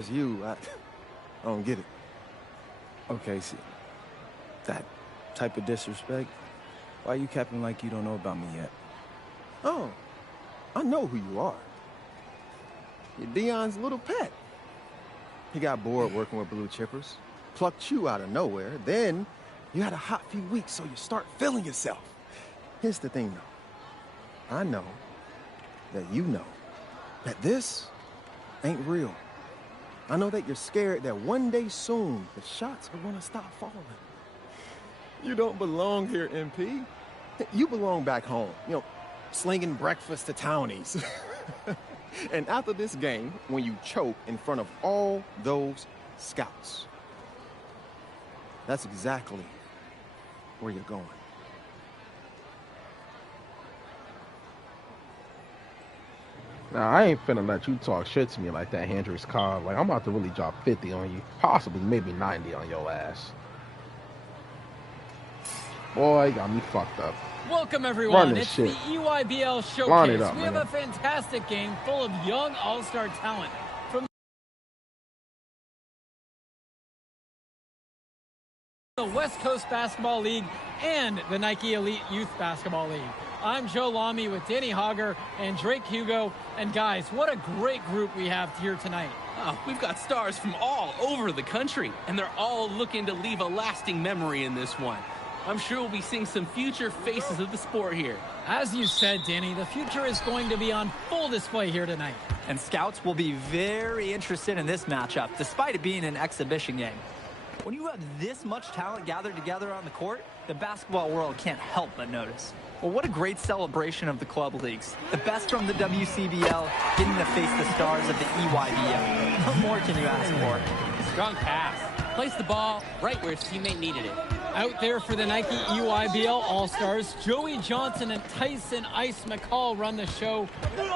It's you. I don't get it. Okay, see, that type of disrespect, why you capping like you don't know about me yet? Oh, I know who you are. You're Dion's little pet. He got bored working with blue chippers, plucked you out of nowhere, then you had a hot few weeks, so you start feeling yourself. Here's the thing, though. I know that you know that this ain't real. I know that you're scared that one day soon the shots are gonna stop falling. You don't belong here, MP. You belong back home, slinging breakfast to townies. And after this game, when you choke in front of all those scouts, that's exactly where you're going. Nah, I ain't finna let you talk shit to me like that, Hendrix Cobb. Like, I'm about to really drop 50 on you. Possibly, maybe 90 on your ass. Boy, you got me fucked up. Welcome, everyone. It's shit. the EYBL Showcase. We have a fantastic game full of young all-star talent from the West Coast Basketball League and the Nike Elite Youth Basketball League. I'm Joe Lamy with Danny Hogger and Drake Hugo. And guys, what a great group we have here tonight. Oh, we've got stars from all over the country, and they're all looking to leave a lasting memory in this one. I'm sure we'll be seeing some future faces of the sport here. As you said, Danny, the future is going to be on full display here tonight. And scouts will be very interested in this matchup, despite it being an exhibition game. When you have this much talent gathered together on the court, the basketball world can't help but notice. Well, what a great celebration of the club leagues. The best from the WCBL getting to face the stars of the EYBL. What more can you ask for? Strong pass. Placed the ball right where his teammate needed it. Out there for the Nike EYBL All-Stars, Joey Johnson and Tyson Ice McCall run the show.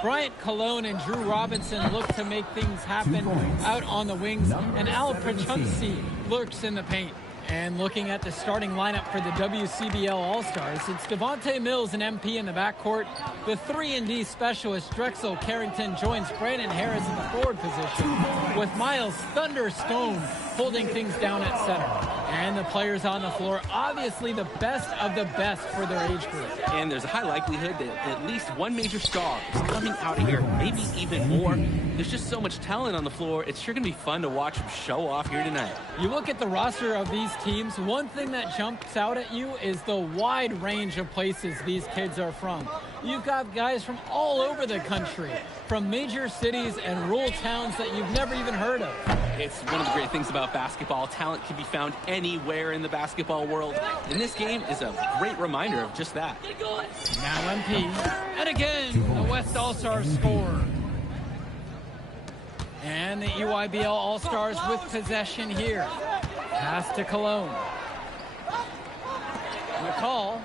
Bryant Cologne and Drew Robinson look to make things happen out on the wings. And Al Prachunsi lurks in the paint. And looking at the starting lineup for the WCBL All-Stars, it's Devontae Mills and MP in the backcourt. The 3-and-D specialist Drexel Carrington joins Brandon Harris in the forward position, with Miles Thunderstone holding things down at center. And the players on the floor, obviously the best of the best for their age group. And there's a high likelihood that at least one major star is coming out of here, maybe even more. There's just so much talent on the floor. It's sure going to be fun to watch them show off here tonight. You look at the roster of these teams, one thing that jumps out at you is the wide range of places these kids are from. You've got guys from all over the country, from major cities and rural towns that you've never even heard of. It's one of the great things about basketball. Talent can be found anywhere in the basketball world, and this game is a great reminder of just that. Now MP, and again, the West All-Stars score. And the EYBL All-Stars with possession here. Pass to Cologne. McCall.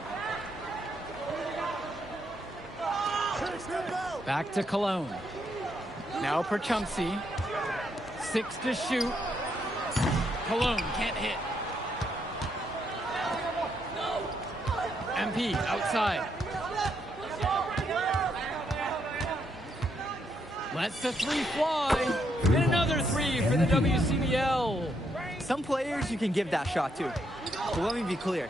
Back to Cologne. Now Prachunsi. 6 to shoot. Cologne can't hit. MP outside. Lets the three fly. And another three for the WCBL. Some players you can give that shot to. But let me be clear.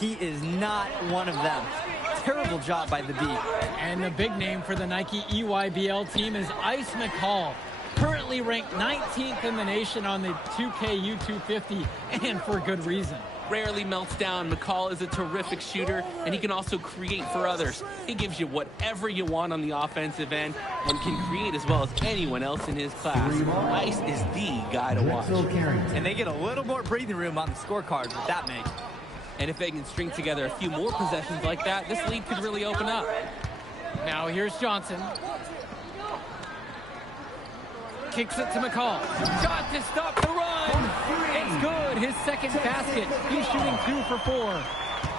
He is not one of them. Terrible job by the B. And the big name for the Nike EYBL team is Ice McCall. Currently ranked 19th in the nation on the 2K U250, and for good reason. Rarely melts down. McCall is a terrific shooter, and he can also create for others. He gives you whatever you want on the offensive end and can create as well as anyone else in his class. Ice is the guy to watch. And they get a little more breathing room on the scorecard with that make. And if they can string together a few more possessions like that, this lead could really open up. Now here's Johnson. Kicks it to McCall. Shot to stop the run. It's good. His second basket. He's shooting 2 for 4.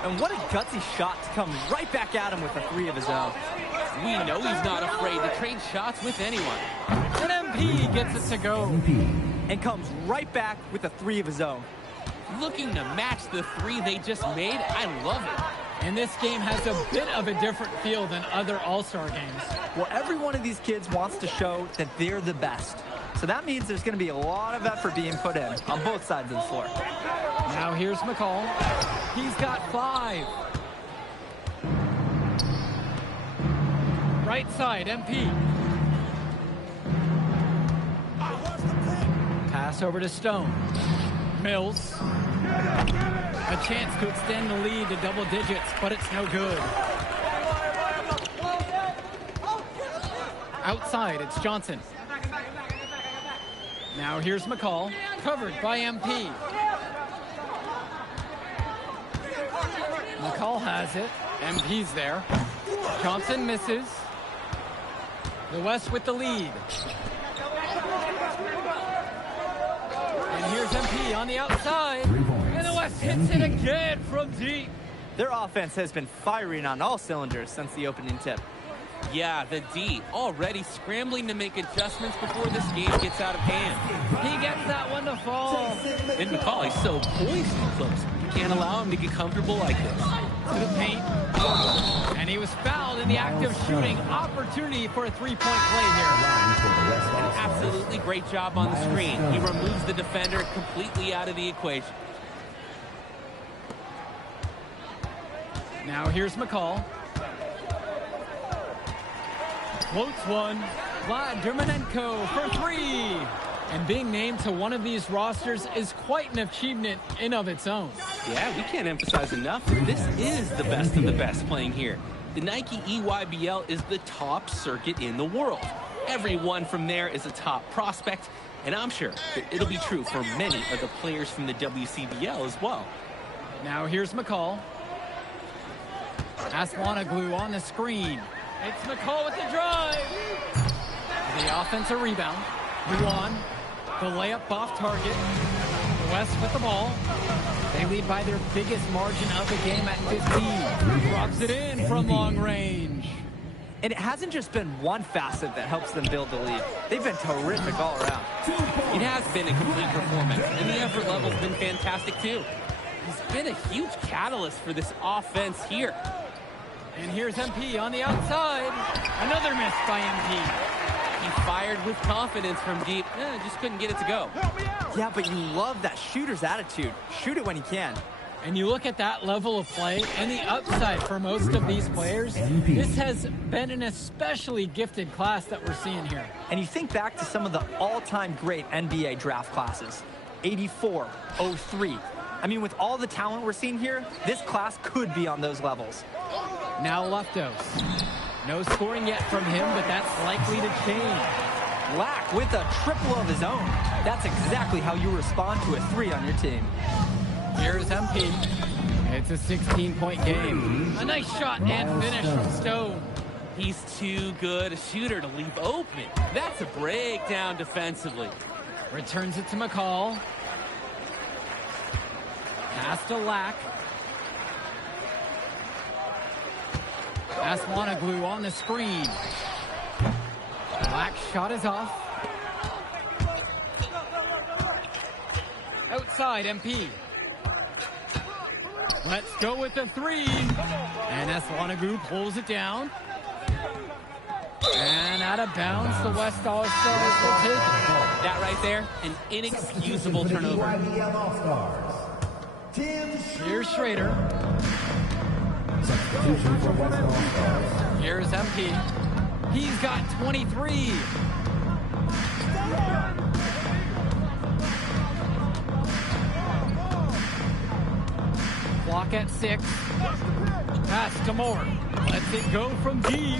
And what a gutsy shot to come right back at him with a 3 of his own. We know he's not afraid to trade shots with anyone. And MP gets it to go. And comes right back with a 3 of his own. looking to match the three they just made. I love it. And this game has a bit of a different feel than other All-Star games. Well, every one of these kids wants to show that they're the best. So that means there's going to be a lot of effort being put in on both sides of the floor. Now here's McCall. He's got 5. Right side, MP. Pass over to Stone. Mills. A chance to extend the lead to double digits, but it's no good. Outside, it's Johnson. Now here's McCall, covered by MP. McCall has it. MP's there. Johnson misses. The West with the lead. And here's MP on the outside. And the West hits it again from deep. Their offense has been firing on all cylinders since the opening tip. Yeah, the D already scrambling to make adjustments before this game gets out of hand. He gets that one to fall. And McCall is so poised and close. You can't allow him to get comfortable like this. To the paint. And he was fouled in the act of shooting. Opportunity for a three-point play here. An absolutely great job on the screen. He removes the defender completely out of the equation. Now here's McCall. Floats one. Vlad Dermanenko for 3. And being named to one of these rosters is quite an achievement in of its own. Yeah, we can't emphasize enough. This is the best of the best playing here. The Nike EYBL is the top circuit in the world. Everyone from there is a top prospect, and I'm sure that it'll be true for many of the players from the WCBL as well. Now here's McCall. Aswanoglu on the screen. It's McCall with the drive. The offensive rebound. Luan, the layup off target. The West with the ball. They lead by their biggest margin of the game at 15. Drops it in from long range. And it hasn't just been one facet that helps them build the lead. They've been terrific all around. It has been a complete performance, and the effort level's been fantastic too. He's been a huge catalyst for this offense here. And here's MP on the outside. Another miss by MP. He fired with confidence from deep. Just couldn't get it to go. Yeah, but you love that shooter's attitude. Shoot it when he can. And you look at that level of play and the upside for most of these players. This has been an especially gifted class that we're seeing here. And you think back to some of the all-time great NBA draft classes. 84, 03. I mean, with all the talent we're seeing here, this class could be on those levels. Now Leftos. No scoring yet from him, but that's likely to change. Lack with a triple of his own. That's exactly how you respond to a 3 on your team. Here's MP. It's a 16-point game. A nice shot and finish from Stone. He's too good a shooter to leave open. That's a breakdown defensively. Returns it to McCall. Pass to Lack. Aswanoglu on the screen. Lack's shot is off. Outside, MP. Let's go with the 3. And Aswanoglu pulls it down. And out of bounds, the West All-Stars will take it. That right there, an inexcusable turnover. Here's Schrader. Here's MP. He's got 23. Clock at 6. Pass to Moore. Lets it go from deep.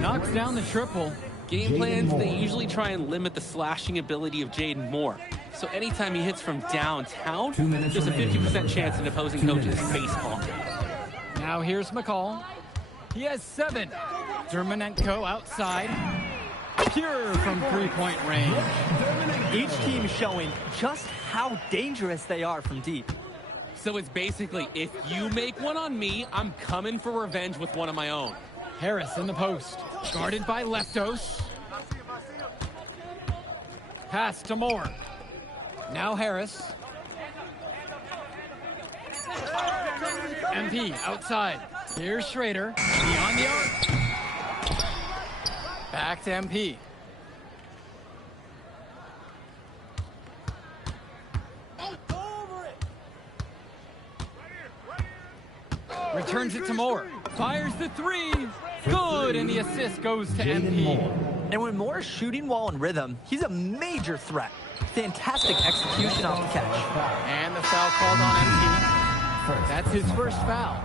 Knocks down the triple. Game plans, they usually try and limit the slashing ability of Jaden Moore. So anytime he hits from downtown, there's a 50% chance an opposing coach's baseball. Now here's McCall. He has 7. Dermanenko outside. Pure from three-point range. Each team showing just how dangerous they are from deep. So it's basically, if you make one on me, I'm coming for revenge with one of my own. Harris in the post. Guarded by Leftos. Pass to Moore. Now Harris. MP outside. Here's Schrader. Beyond the arc. Back to MP. Returns it to Moore. Fires the three. Good, and the assist goes to MP. And when Moore is shooting while in rhythm, he's a major threat. Fantastic execution off the catch. And the foul called on MP. That's his first foul.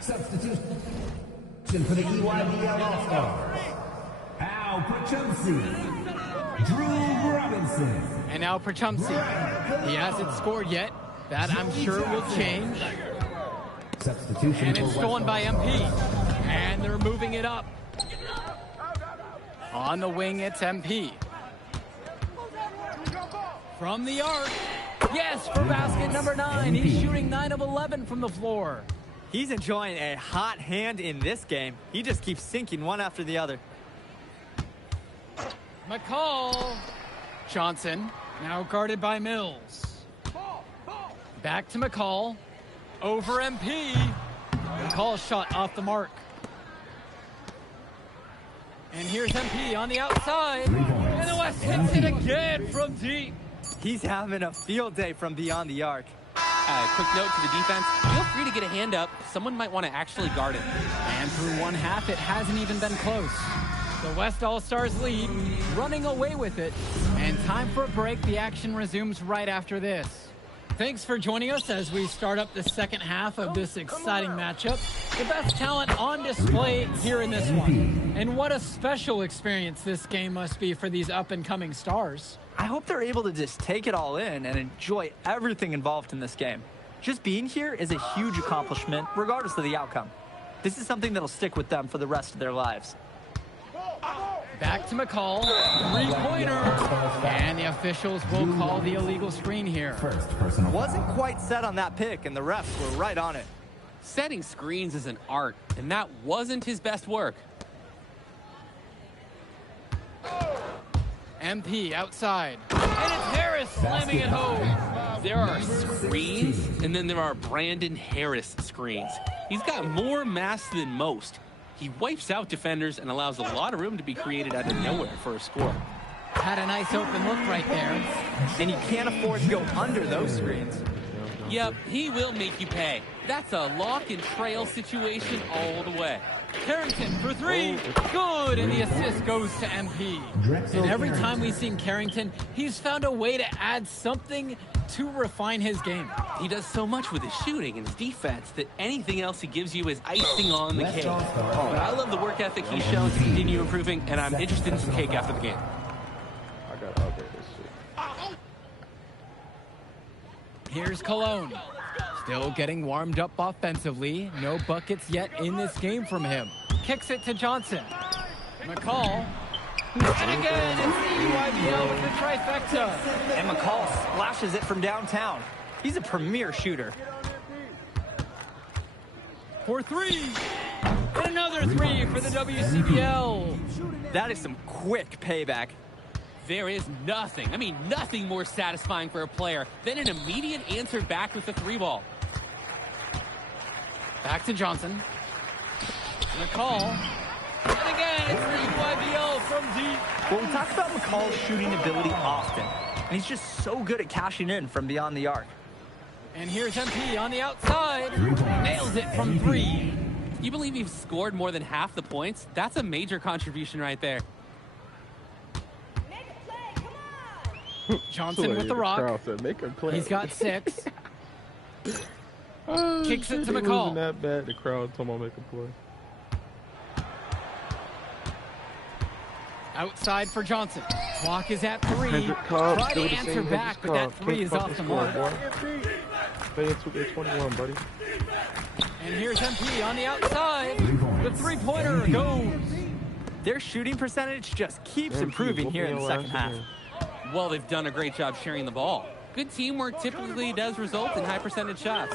Substitution for the EYBL All-Stars. Al Pachumsi. Drew Robinson. And now Pachumsi. He hasn't scored yet. That, I'm sure, will change. Substitution and it's stolen by MP. And they're moving it up. On the wing, it's MP. From the arc. Yes, for basket number 9. He's shooting 9 of 11 from the floor. He's enjoying a hot hand in this game. He just keeps sinking one after the other. McCall. Johnson, now guarded by Mills. Back to McCall. Over MP. McCall's shot off the mark. And here's MP on the outside. And the West hits it again from deep. He's having a field day from beyond the arc. Quick note to the defense. Feel free to get a hand up. Someone might want to actually guard it. And through one half, it hasn't even been close. The West All-Stars lead, running away with it. And time for a break. The action resumes right after this. Thanks for joining us as we start up the second half of this exciting matchup. The best talent on display here in this one. And what a special experience this game must be for these up-and-coming stars. I hope they're able to just take it all in and enjoy everything involved in this game. Just being here is a huge accomplishment, regardless of the outcome. This is something that'll stick with them for the rest of their lives. Back to McCall, three-pointer, and the officials will call the illegal screen here. Wasn't quite set on that pick, and the refs were right on it. Setting screens is an art, and that wasn't his best work. MP outside, and it's Harris slamming it home. There are screens, and then there are Brandon Harris screens. He's got more mass than most. He wipes out defenders and allows a lot of room to be created out of nowhere for a score. Had a nice open look right there. And he can't afford to go under those screens. Yep, he will make you pay. That's a lock and trail situation all the way. Carrington for three. Good, and the assist goes to MP. And every time we've seen Carrington, he's found a way to add something to refine his game. He does so much with his shooting and his defense that anything else he gives you is icing on the cake. But I love the work ethic he's shown to continue improving, and I'm interested in some cake after the game. I gotta upgrade this shit. Here's Cologne. Still getting warmed up offensively. No buckets yet in this game from him. Kicks it to Johnson. McCall. And again, it's the EYBL with the trifecta. And McCall splashes it from downtown. He's a premier shooter. For three. And another three for the WCBL. That is some quick payback. There is nothing, I mean nothing more satisfying for a player than an immediate answer back with the three ball. Back to Johnson. McCall. And again, it's the EYBL from deep. Well, we talk about McCall's shooting ability often. And he's just so good at cashing in from beyond the arc. And here's MP on the outside. Nails it from three. You believe he's scored more than half the points? That's a major contribution right there. Johnson with the rock. Make a play. He's got 6. Kicks it to They McCall. losing that bad. The crowd told him to make a play. Outside for Johnson. Clock is at 3. Hendrick Cobb, Try to do the answer same back, but Hendrick that Cobb. 3 is Can't off the fucking mark. score, boy. Play into the 21, buddy. And here's MP on the outside. The three-pointer goes. Their shooting percentage just keeps improving here in the second half. Well, they've done a great job sharing the ball. Good teamwork typically does result in high percentage shots.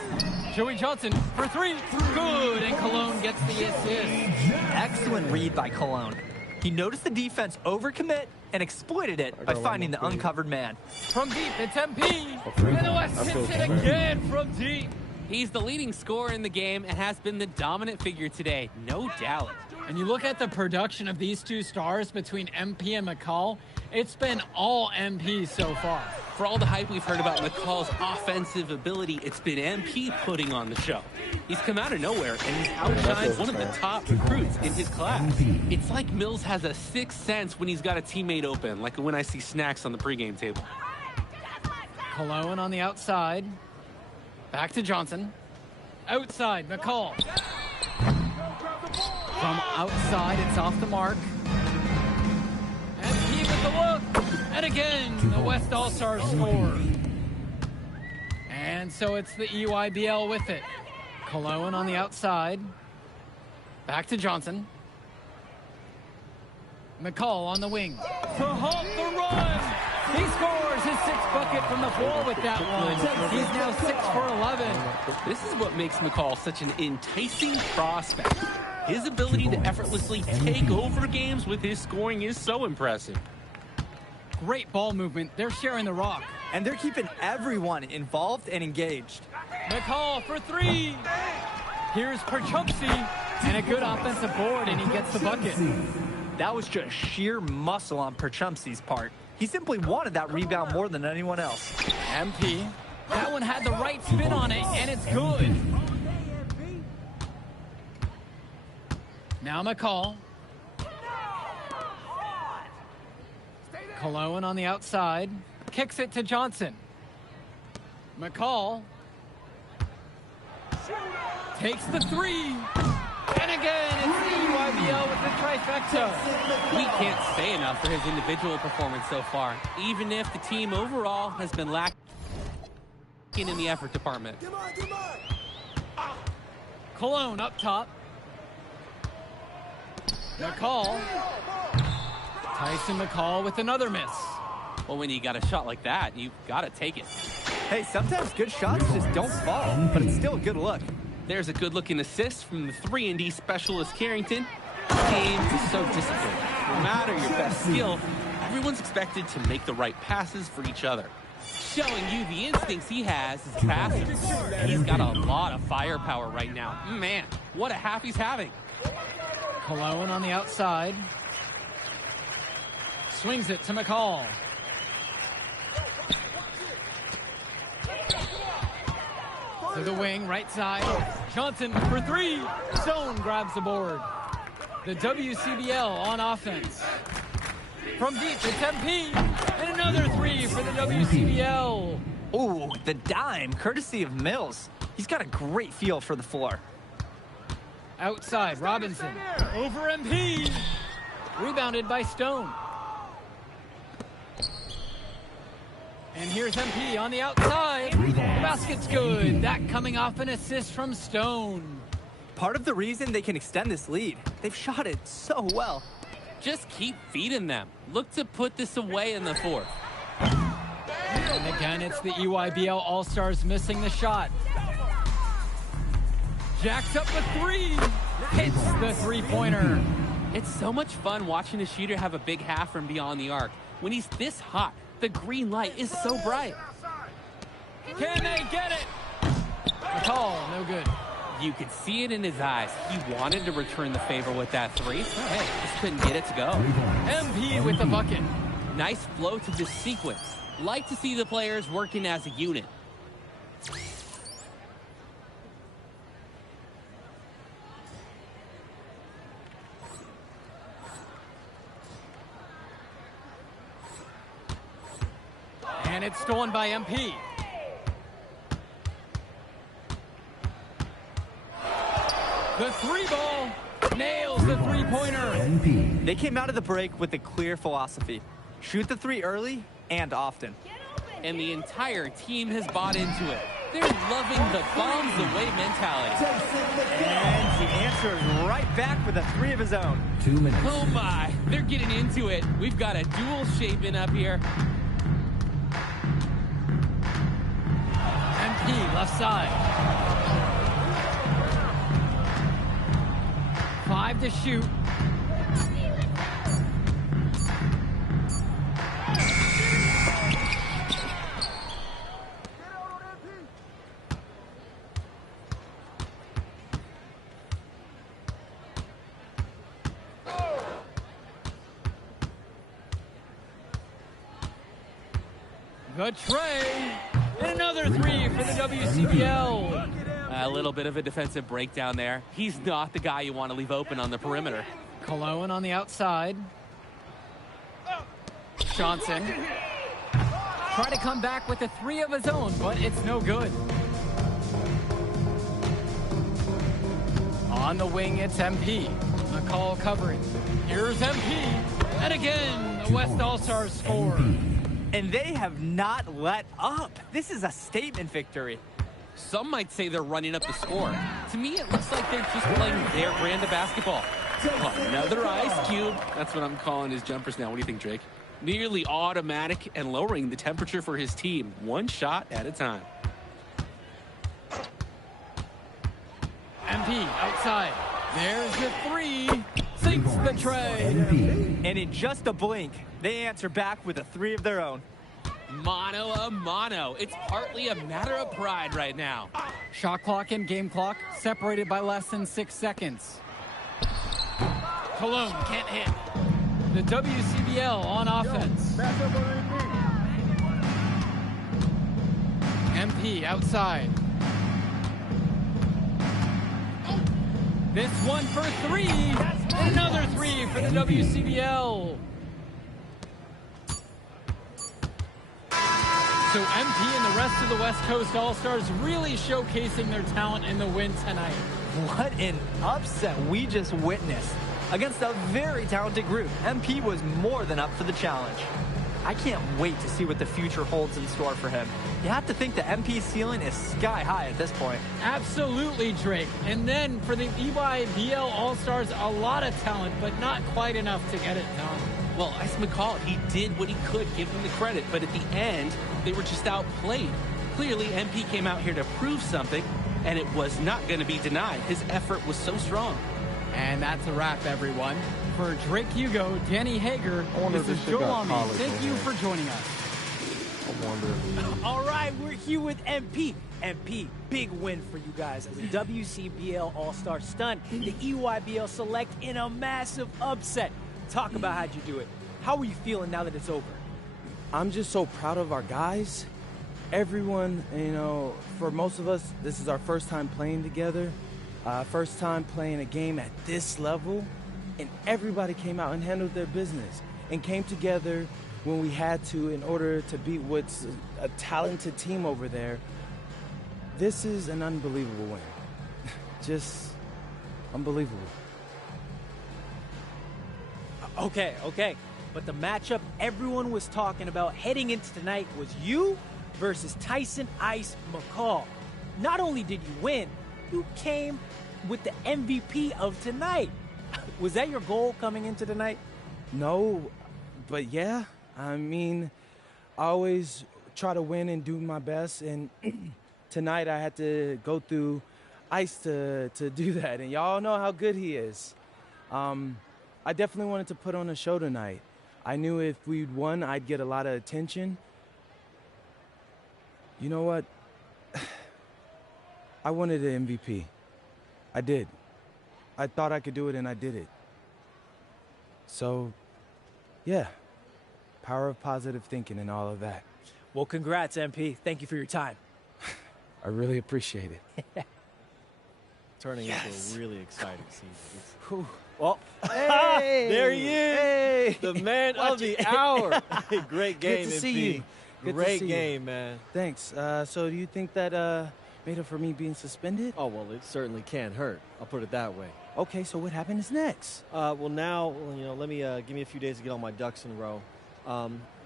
Joey Johnson for 3. Good, and Cologne gets the assist. Excellent read by Cologne. He noticed the defense overcommit and exploited it by finding the uncovered man. From deep, it's MP. And the West hits it again from deep. He's the leading scorer in the game and has been the dominant figure today, no doubt. And you look at the production of these two stars between MP and McCall, it's been all MP so far. For all the hype we've heard about McCall's offensive ability, it's been MP putting on the show. He's come out of nowhere, and he's outshined one of the top recruits in his class. It's like Mills has a sixth sense when he's got a teammate open, like when I see Snacks on the pregame table. Cologne on the outside. Back to Johnson. Outside, McCall. From outside, it's off the mark. And he with the look. And again, the West All-Stars score. And so it's the EYBL with it. Cologne on the outside. Back to Johnson. McCall on the wing. To halt the run. He scores his sixth bucket from the floor with that one. He's now 6 for 11. This is what makes McCall such an enticing prospect. His ability to effortlessly take over games with his scoring is so impressive. Great ball movement. They're sharing the rock. And they're keeping everyone involved and engaged. McCall for 3. Here's Perchumpsy. And a good offensive board, and he gets the bucket. That was just sheer muscle on Perchumpsy's part. He simply wanted that rebound more than anyone else. MP. That one had the right spin on it, and it's good. Now McCall. Cologne on the outside. Kicks it to Johnson. McCall. Takes the 3. And again, it's the EYBL with the trifecta. We can't say enough for his individual performance so far, even if the team overall has been lacking in the effort department. Cologne up top. McCall. Tyson McCall with another miss. Well, when you got a shot like that, you've got to take it. Hey, sometimes good shots just don't fall, but it's still a good look. There's a good-looking assist from the 3-and-D specialist Carrington. This game is so disciplined. No matter your best skill, everyone's expected to make the right passes for each other. Showing you the instincts he has as a passer. He's got a lot of firepower right now. Man, what a half he's having. Cologne on the outside. Swings it to McCall. To the wing, right side. Johnson for 3. Stone grabs the board. The WCBL on offense. From deep, it's MP. And another 3 for the WCBL. Ooh, the dime, courtesy of Mills. He's got a great feel for the floor. Outside, Robinson. Over MP. Rebounded by Stone. And here's MP on the outside. The basket's good. That coming off an assist from Stone. Part of the reason they can extend this lead, they've shot it so well. Just keep feeding them. Look to put this away in the 4th. And again, it's the EYBL All-Stars missing the shot. Jacks up the 3. Hits the 3-pointer. It's so much fun watching a shooter have a big half from beyond the arc. When he's this hot, the green light is so bright. Can they get it? McCall, no good. You could see it in his eyes. He wanted to return the favor with that 3. Hey, just couldn't get it to go. MP with the bucket. Nice flow to this sequence. Like to see the players working as a unit. And it's stolen by MP. The 3-ball nails the 3-pointer. They came out of the break with a clear philosophy. Shoot the 3 early and often. And the entire team has bought into it. They're loving the bombs away mentality. And he answers right back with a 3 of his own. 2 minutes. Oh my, they're getting into it. We've got a dual shaping up here. MP left side. 5 to shoot. The tray. And another three for the WCBL. A little bit of a defensive breakdown there. He's not the guy you want to leave open on the perimeter. Cologne on the outside. Johnson. Try to come back with a three of his own, but it's no good. On the wing, it's MP. McCall covering. Here's MP. And again, the West All-Stars score. And they have not let up. This is a statement victory. Some might say they're running up the score. To me, it looks like they're just playing their brand of basketball. Another ice cube. That's what I'm calling his jumpers now. What do you think, Drake? Nearly automatic and lowering the temperature for his team, one shot at a time. MP outside. There's the three. Sinks the tray. And in just a blink, they answer back with a three of their own. Mano a mano. It's partly a matter of pride right now. Shot clock and game clock separated by less than 6 seconds. Cologne can't hit. The WCBL on offense. MP outside. This one for three. And another three for the WCBL. So MP and the rest of the West Coast All-Stars really showcasing their talent in the win tonight. What an upset we just witnessed. Against a very talented group, MP was more than up for the challenge. I can't wait to see what the future holds in store for him. You have to think the MP's ceiling is sky high at this point. Absolutely, Drake. And then for the EYBL All-Stars, a lot of talent, but not quite enough to get it done. Well, Ice McCall, he did what he could, give him the credit, but at the end, they were just outplayed. Clearly, MP came out here to prove something, and it was not going to be denied. His effort was so strong. And that's a wrap, everyone. For Drake Hugo, Danny Hager, wonder this if is this Joe shit got Lamy. college Thank on you there. for joining us. I wonder. All right, we're here with MP. MP, big win for you guys as a WCBL All-Star stunned the EYBL Select in a massive upset. Talk about how'd you do it. How are you feeling now that it's over? I'm just so proud of our guys. Everyone, you know, for most of us, this is our first time playing together. First time playing a game at this level. And everybody came out and handled their business and came together when we had to in order to beat what's a talented team over there. This is an unbelievable win. Just unbelievable. Okay. But the matchup everyone was talking about heading into tonight was you versus Tyson Ice McCall. Not only did you win, you came with the MVP of tonight. Was that your goal coming into tonight? No, but yeah, I mean, I always try to win and do my best, and tonight I had to go through Ice to do that, and y'all know how good he is. I definitely wanted to put on a show tonight. I knew if we'd won, I'd get a lot of attention. You know what? I wanted an MVP. I did. I thought I could do it, and I did it. So, yeah, power of positive thinking and all of that. Well, congrats, MP. Thank you for your time. I really appreciate it. Turning into a really exciting season. Whew. Well, Hey, there he is. Hey! the man of the hour. Great game, Good to see MP. you. Good to Great see you. game, man. Thanks. So do you think that made up for me being suspended? Oh, well, it certainly can't hurt. I'll put it that way. Okay, so what happens next? Well, now, you know, let me give me a few days to get all my ducks in a row.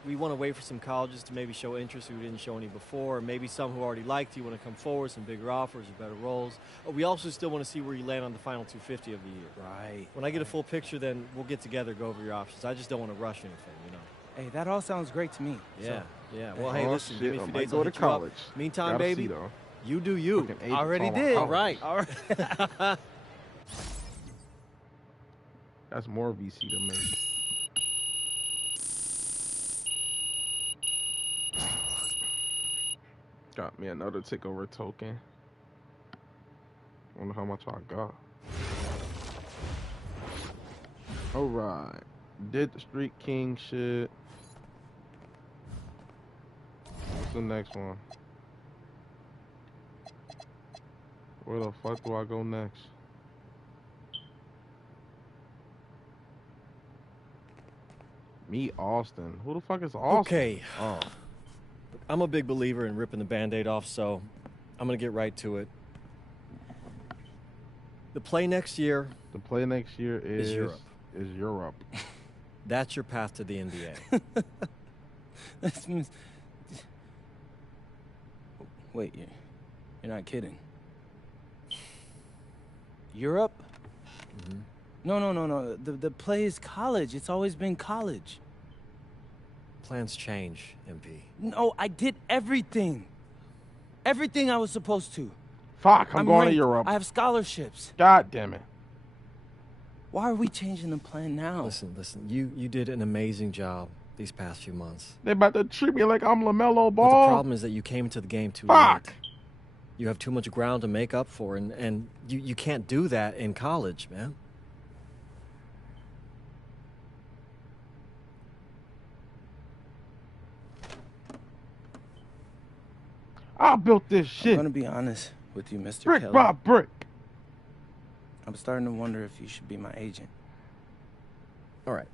We want to wait for some colleges to maybe show interest who didn't show any before, or maybe some who already liked you want to come forward, some bigger offers or better roles. We also still want to see where you land on the final 250 of the year. Right. When I get a full picture, then we'll get together, go over your options. I just don't want to rush anything, you know. Hey, that all sounds great to me. Yeah, So, yeah. Well, hey, Oh, listen, shit, give me a I few might days. go I'll to hit you up. college. Meantime, Gotta baby, see, though. you do you. Fucking eight Already on my did. college. All right. All right. That's more VC than me. Got me another takeover token. Wonder how much I got. Alright. Did the Street King shit. What's the next one? Where the fuck do I go next? Meet Austin. Who the fuck is Austin? Okay. Oh. I'm a big believer in ripping the Band-Aid off, so I'm going to get right to it. The play next year is Europe. Is Europe. That's your path to the NBA. Wait, you're not kidding. Europe? Mm-hmm. No. The play is college. It's always been college. Plans change, MP. No, I did everything. Everything I was supposed to. Fuck, I'm going to ranked. Europe. I have scholarships. God damn it. Why are we changing the plan now? Listen. You did an amazing job these past few months. They about to treat me like I'm LaMelo Ball. But the problem is that you came to the game too late. You have too much ground to make up for, and you can't do that in college, man. I built this shit. I'm gonna be honest with you, Mr. Brick Kelly. by brick. I'm starting to wonder if you should be my agent. All right.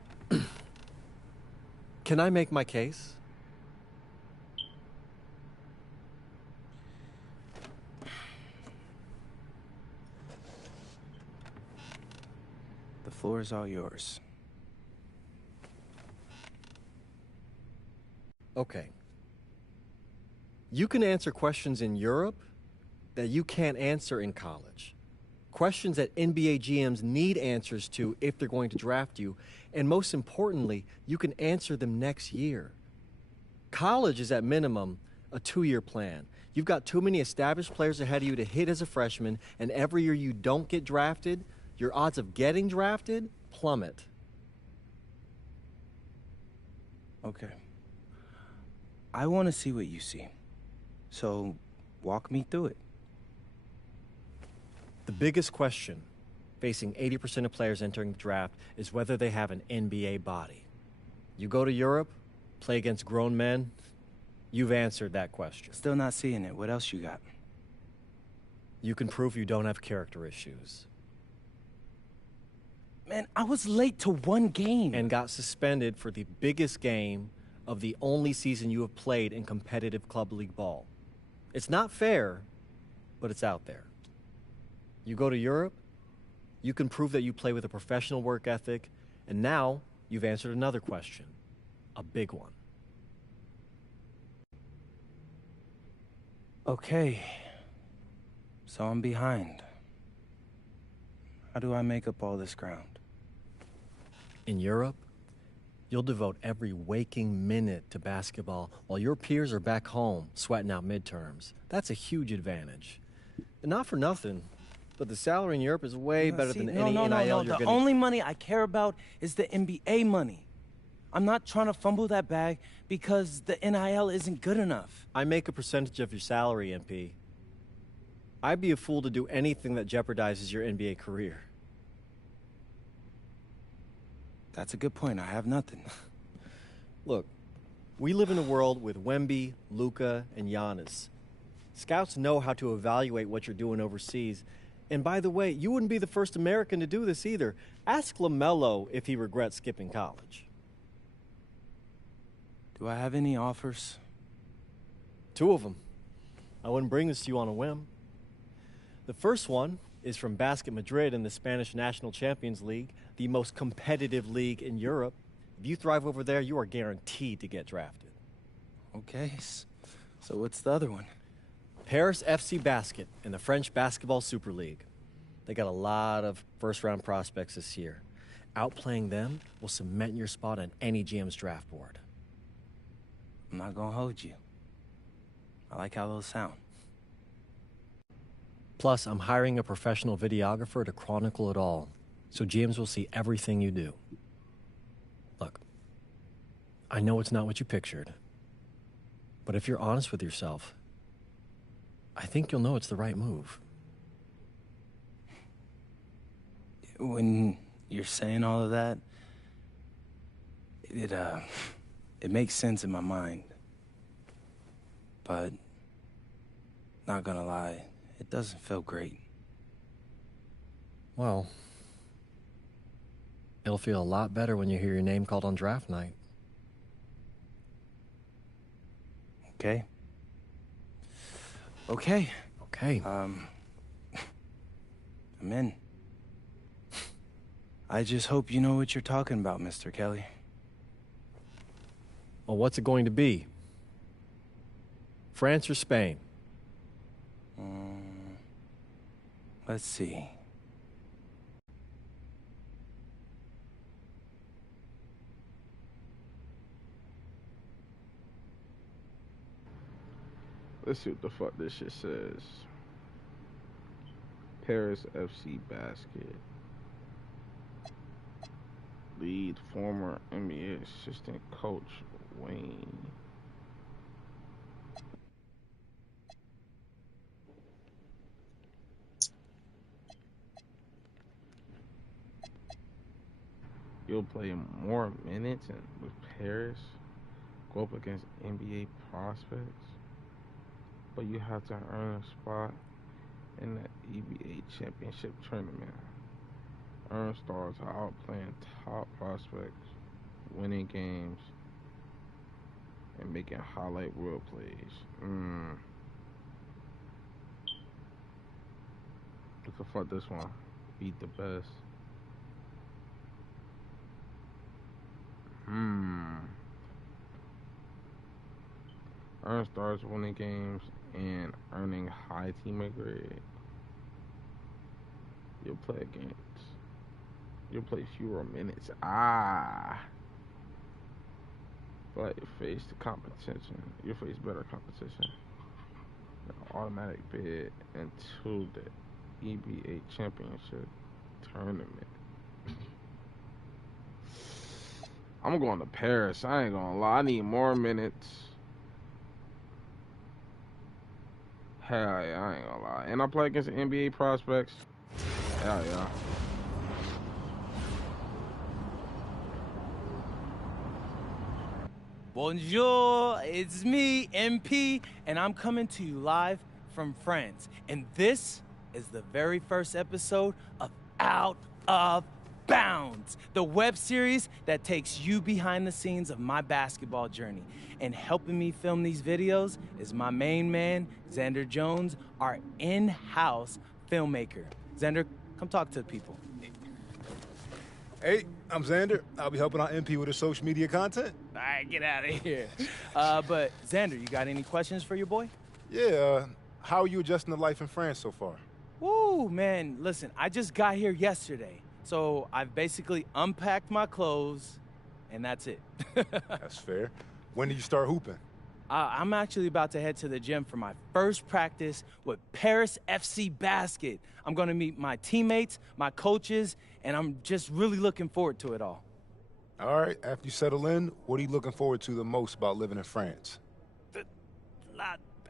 Can I make my case? The floor is all yours. Okay. You can answer questions in Europe that you can't answer in college. Questions that NBA GMs need answers to if they're going to draft you. And most importantly, you can answer them next year. College is at minimum a 2-year plan. You've got too many established players ahead of you to hit as a freshman, and every year you don't get drafted, your odds of getting drafted plummet. Okay. I want to see what you see. So, walk me through it. The biggest question facing 80% of players entering the draft is whether they have an NBA body. You go to Europe, play against grown men, you've answered that question. Still not seeing it. What else you got? You can prove you don't have character issues. Man, I was late to one game. And got suspended for the biggest game of the only season you have played in competitive club league ball. It's not fair, but it's out there. You go to Europe, you can prove that you play with a professional work ethic, and now you've answered another question, a big one. Okay. So I'm behind. How do I make up all this ground? In Europe, you'll devote every waking minute to basketball while your peers are back home sweating out midterms. That's a huge advantage. And not for nothing, but the salary in Europe is way better than any NIL you're The getting. only money I care about is the NBA money. I'm not trying to fumble that bag because the NIL isn't good enough. I make a percentage of your salary, MP. I'd be a fool to do anything that jeopardizes your NBA career. That's a good point. I have nothing. Look, we live in a world with Wemby, Luka, and Giannis. Scouts know how to evaluate what you're doing overseas. And by the way, you wouldn't be the first American to do this either. Ask LaMelo if he regrets skipping college. Do I have any offers? 2 of them. I wouldn't bring this to you on a whim. The first one is from Basket Madrid in the Spanish National Champions League, the most competitive league in Europe. If you thrive over there, you are guaranteed to get drafted. Okay, so what's the other one? Paris FC Basket in the French Basketball Super League. They got a lot of first-round prospects this year. Outplaying them will cement your spot on any GM's draft board. I'm not gonna hold you. I like how those sound. Plus, I'm hiring a professional videographer to chronicle it all, so GMs will see everything you do. Look, I know it's not what you pictured, but if you're honest with yourself, I think you'll know it's the right move. When you're saying all of that, it makes sense in my mind. but not gonna lie, it doesn't feel great. Well, it'll feel a lot better when you hear your name called on draft night. Okay. Okay. Okay. I'm in. I just hope you know what you're talking about, Mr. Kelly. Well, what's it going to be? France or Spain? Let's see. Let's see what the fuck this shit says. Paris FC basket. Lead former NBA assistant coach Wayne. You'll play more minutes with Paris. Go up against NBA prospects. But you have to earn a spot in the EBA championship tournament. Earn stars are outplaying top prospects, winning games, and making highlight reel plays. What the fuck this one? Beat the best. Earn stars, winning games, and earning high teammate grade. You'll play fewer minutes. But you face the competition. You face better competition. An automatic bid into the EBA championship tournament. I'm going to Paris. I ain't gonna lie. I need more minutes. Hell yeah, I ain't gonna lie. And I play against the NBA prospects. Hell yeah. Bonjour, it's me, MP, and I'm coming to you live from France. And this is the very first episode of Out of Bounds, the web series that takes you behind the scenes of my basketball journey. And helping me film these videos is my main man, Xander Jones, our in-house filmmaker. Xander, come talk to the people. Hey, I'm Xander. I'll be helping out MP with his social media content. All right, get out of here. But Xander, you got any questions for your boy? Yeah, how are you adjusting to life in France so far? Woo, man, listen, I just got here yesterday. So I've basically unpacked my clothes, and that's it. That's fair. When did you start hooping? I'm actually about to head to the gym for my first practice with Paris FC Basket. I'm going to meet my teammates, my coaches, and I'm just really looking forward to it all. All right, after you settle in, what are you looking forward to the most about living in France?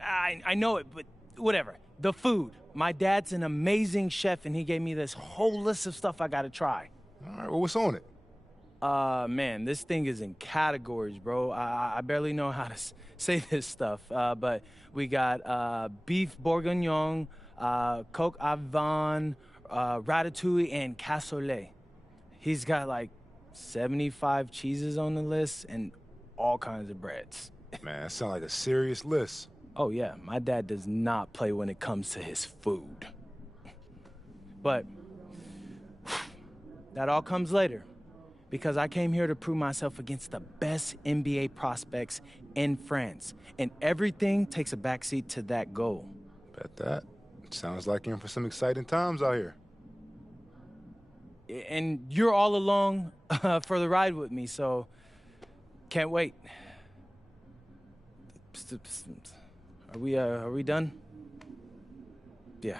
I know it, but whatever. The food. My dad's an amazing chef, and he gave me this whole list of stuff I got to try. All right, well, what's on it? Man, this thing is in categories, bro. I barely know how to say this stuff. But we got beef bourguignon, coq au vin, ratatouille, and cassoulet. He's got like 75 cheeses on the list and all kinds of breads. Man, that sounds like a serious list. Oh, yeah. My dad does not play when it comes to his food. But that all comes later. Because I came here to prove myself against the best NBA prospects in France. And everything takes a backseat to that goal. Bet that. Sounds like you're in for some exciting times out here. And you're all along for the ride with me, so can't wait. Are we done? Yeah.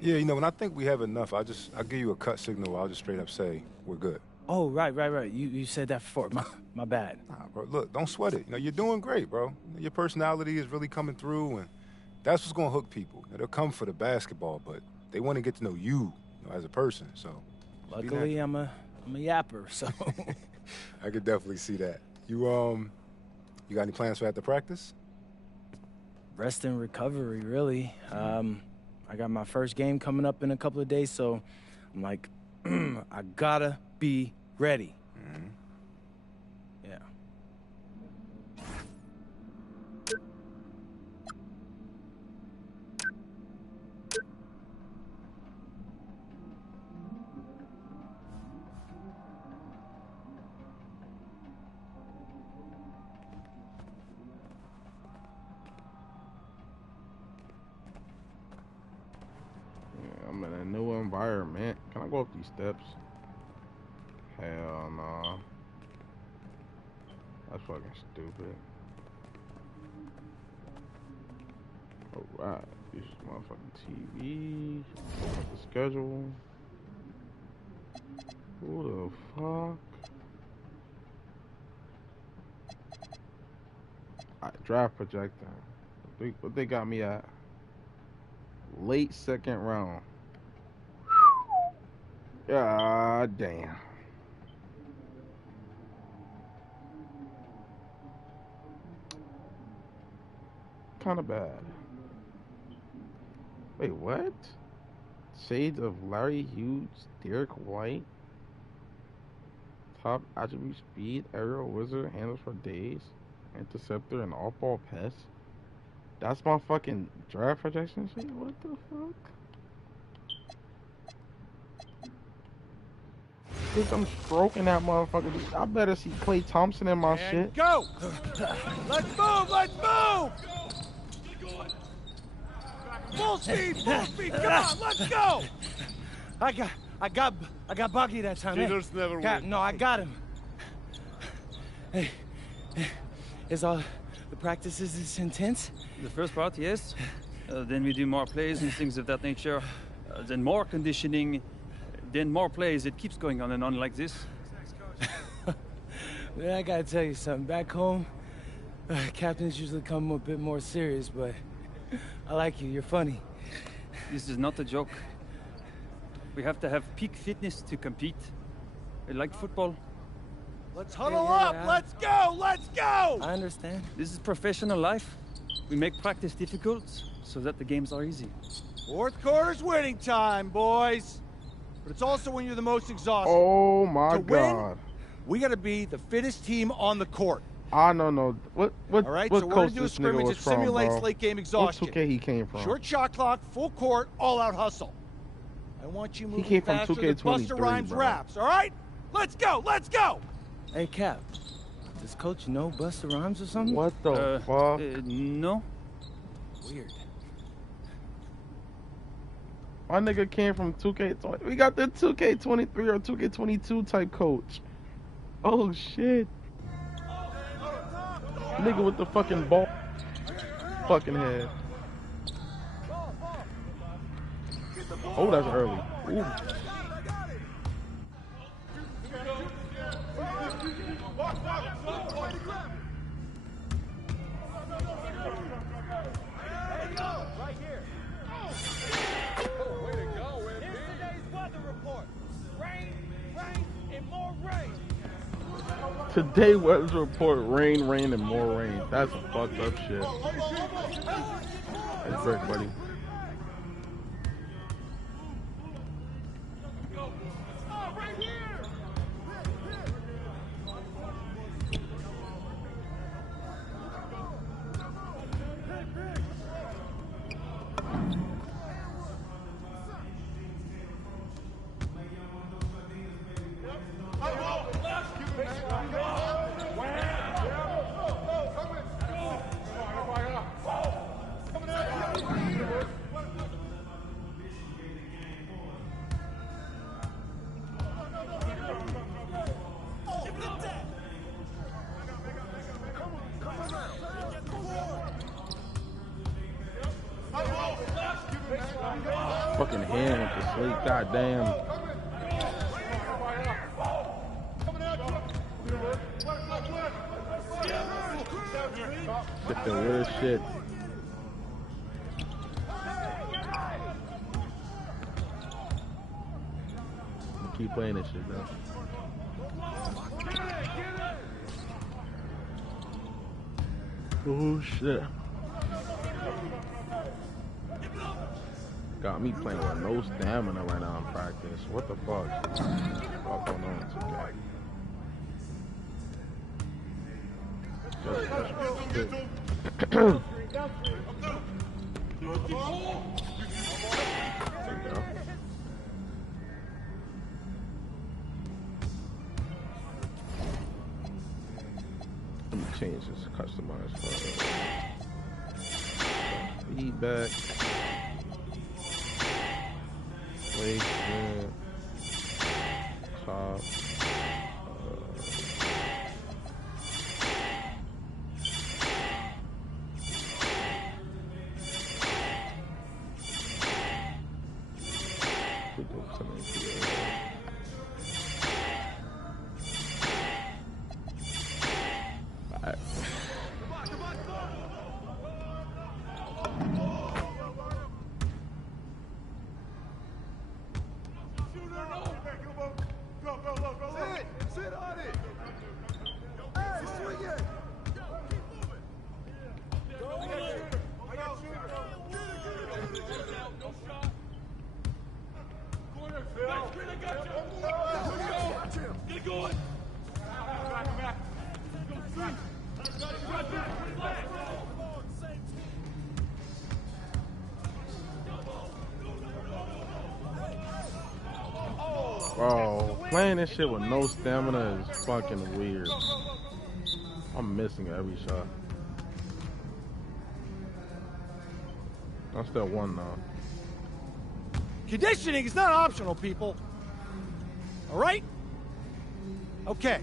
Yeah, you know, when I think we have enough, I'll give you a cut signal. I'll just straight up say we're good. Oh, right. You said that before. My bad. Nah, bro, look, don't sweat it. You know, you're doing great, bro. Your personality is really coming through, and that's what's gonna hook people. You know, they'll come for the basketball, but they want to get to know you, as a person. So, luckily, I'm a yapper, so. I could definitely see that. You got any plans for after practice? rest and recovery, really. I got my first game coming up in a couple of days, so I'm like, I gotta be ready. Yeah. I'm in a new environment. Can I go up these steps? Hell no. That's fucking stupid. Alright. This is motherfucking TV. The schedule. Who the fuck? Alright, draft projector. What they got me at? Late second round. God damn. Kind of bad. Wait, what? Shades of Larry Hughes, Derek White. Top attribute speed, aerial wizard, handles for days, interceptor, and off-ball pass. That's my fucking draft projection shit? What the fuck? Bitch, I'm stroking that motherfucker. I better see Klay Thompson in my shit. Go! Let's move! Let's move! Full speed! Full speed! Come on, let's go! I got Bucky that time. Cheaters never win. No, I got him. Hey, is all the practices this intense? The first part, yes. Then we do more plays and things of that nature. Then more conditioning. Then more plays. It keeps going on and on like this. Man, I gotta tell you something. Back home, captains usually come a bit more serious, but I like you. You're funny. This is not a joke. We have to have peak fitness to compete. Like football. Let's huddle up! Let's go! Let's go! I understand. This is professional life. We make practice difficult so that the games are easy. Fourth quarter's winning time, boys. But it's also when you're the most exhausted. Oh my to god. Win, we gotta be the fittest team on the court. I don't know. What all right, what so we're coach gonna do a this nigga scrimmage was that from, simulates bro? late game exhaustion. What 2K he came from? Short shot clock, full court, all-out hustle. I want you moving came from faster 2K23, than Busta Rhymes bro. raps, all right? Let's go, let's go! Hey, Cap. Does Coach know Busta Rhymes or something? What the fuck? No. Weird. My nigga came from 2K20. We got the 2K23 or 2K22 type coach. Oh shit. Nigga with the fucking ball. Fucking head. Oh, that's early. Ooh. Today weather report, rain, rain, and more rain. That's some fucked up shit. Hey, break, buddy. Fucking hand with the sleep, goddamn. Get the weird shit. Keep playing this shit, though. Oh shit. Got me playing with no stamina right now in practice. What the fuck? What's going on Let me change this to customize feedback. Placement. Top. Bro, playing this shit with no stamina is fucking weird. I'm missing every shot. I'm still one now. Conditioning is not optional, people. All right? Okay.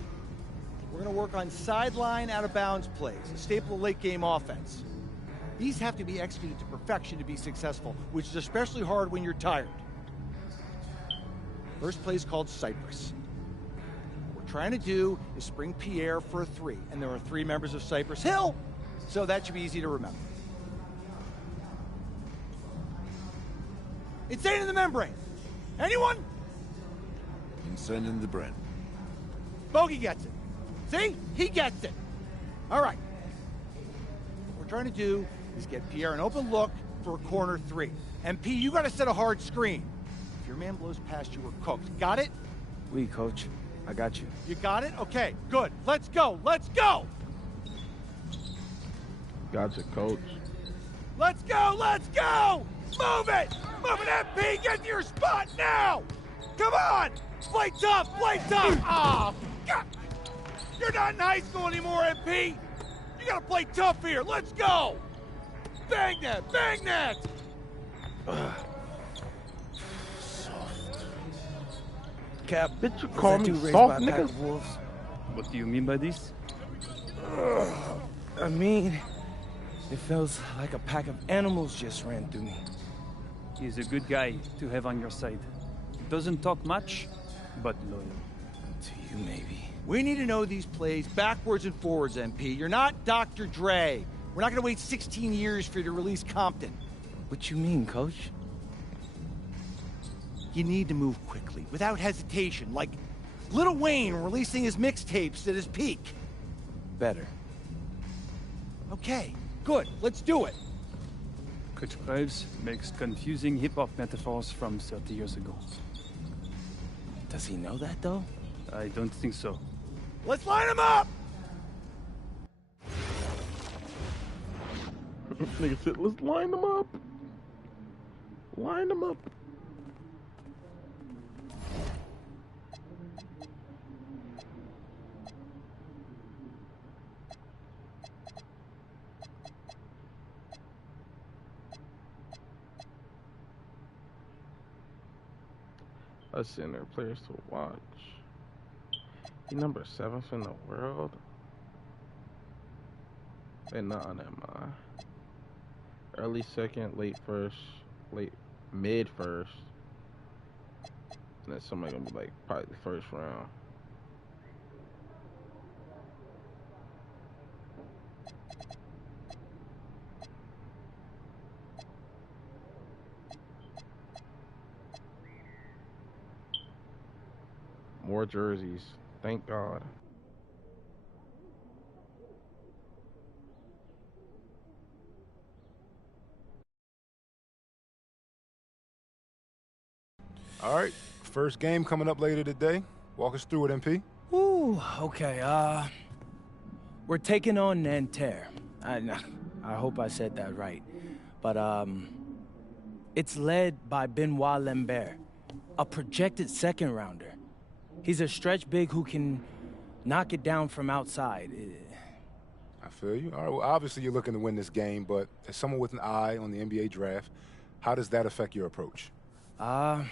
We're going to work on sideline out-of-bounds plays, a staple of late-game offense. These have to be executed to perfection to be successful, which is especially hard when you're tired. First play is called Cypress. What we're trying to do is spring Pierre for a 3, and there are 3 members of Cypress Hill, so that should be easy to remember. Insane in the membrane. Anyone? Insane in the brain. Bogey gets it. See? He gets it. All right. What we're trying to do is get Pierre an open look for a corner 3. MP, you got to set a hard screen. If your man blows past you, we're cooked. Got it? Oui, coach. I got you. You got it? Okay, good. Let's go. Let's go. Gotcha, coach. Let's go. Let's go. Move it. Move it, MP. Get to your spot now. Come on. Play tough. Play tough. Oh, God. You're not in high school anymore, MP. You got to play tough here. Let's go. Bang that. Bang that. Cap, bitch, you call me raised soft, by a pack nigga? of wolves? What do you mean by this? I mean, it feels like a pack of animals just ran through me. He's a good guy to have on your side. Doesn't talk much, but loyal. To you, maybe. We need to know these plays backwards and forwards, MP. You're not Dr. Dre. We're not going to wait 16 years for you to release Compton. What you mean, coach? You need to move quickly, without hesitation, like Lil Wayne releasing his mixtapes at his peak. Better. Okay, good. Let's do it. Coach Graves makes confusing hip-hop metaphors from 30 years ago. Does he know that, though? I don't think so. Let's line him up! Nigga said, let's line them up. Line them up. Us center players to watch. He number 7th in the world. And nah, never mind. Early second, late first, late mid first. And then somebody gonna be like probably the first round. More jerseys. Thank God. All right, first game coming up later today. Walk us through it, MP. Ooh, okay, we're taking on Nanterre. I hope I said that right. But, it's led by Benoit Lambert, a projected second-rounder. He's a stretch big who can knock it down from outside. I feel you. All right, well, obviously you're looking to win this game, but as someone with an eye on the NBA draft, how does that affect your approach? My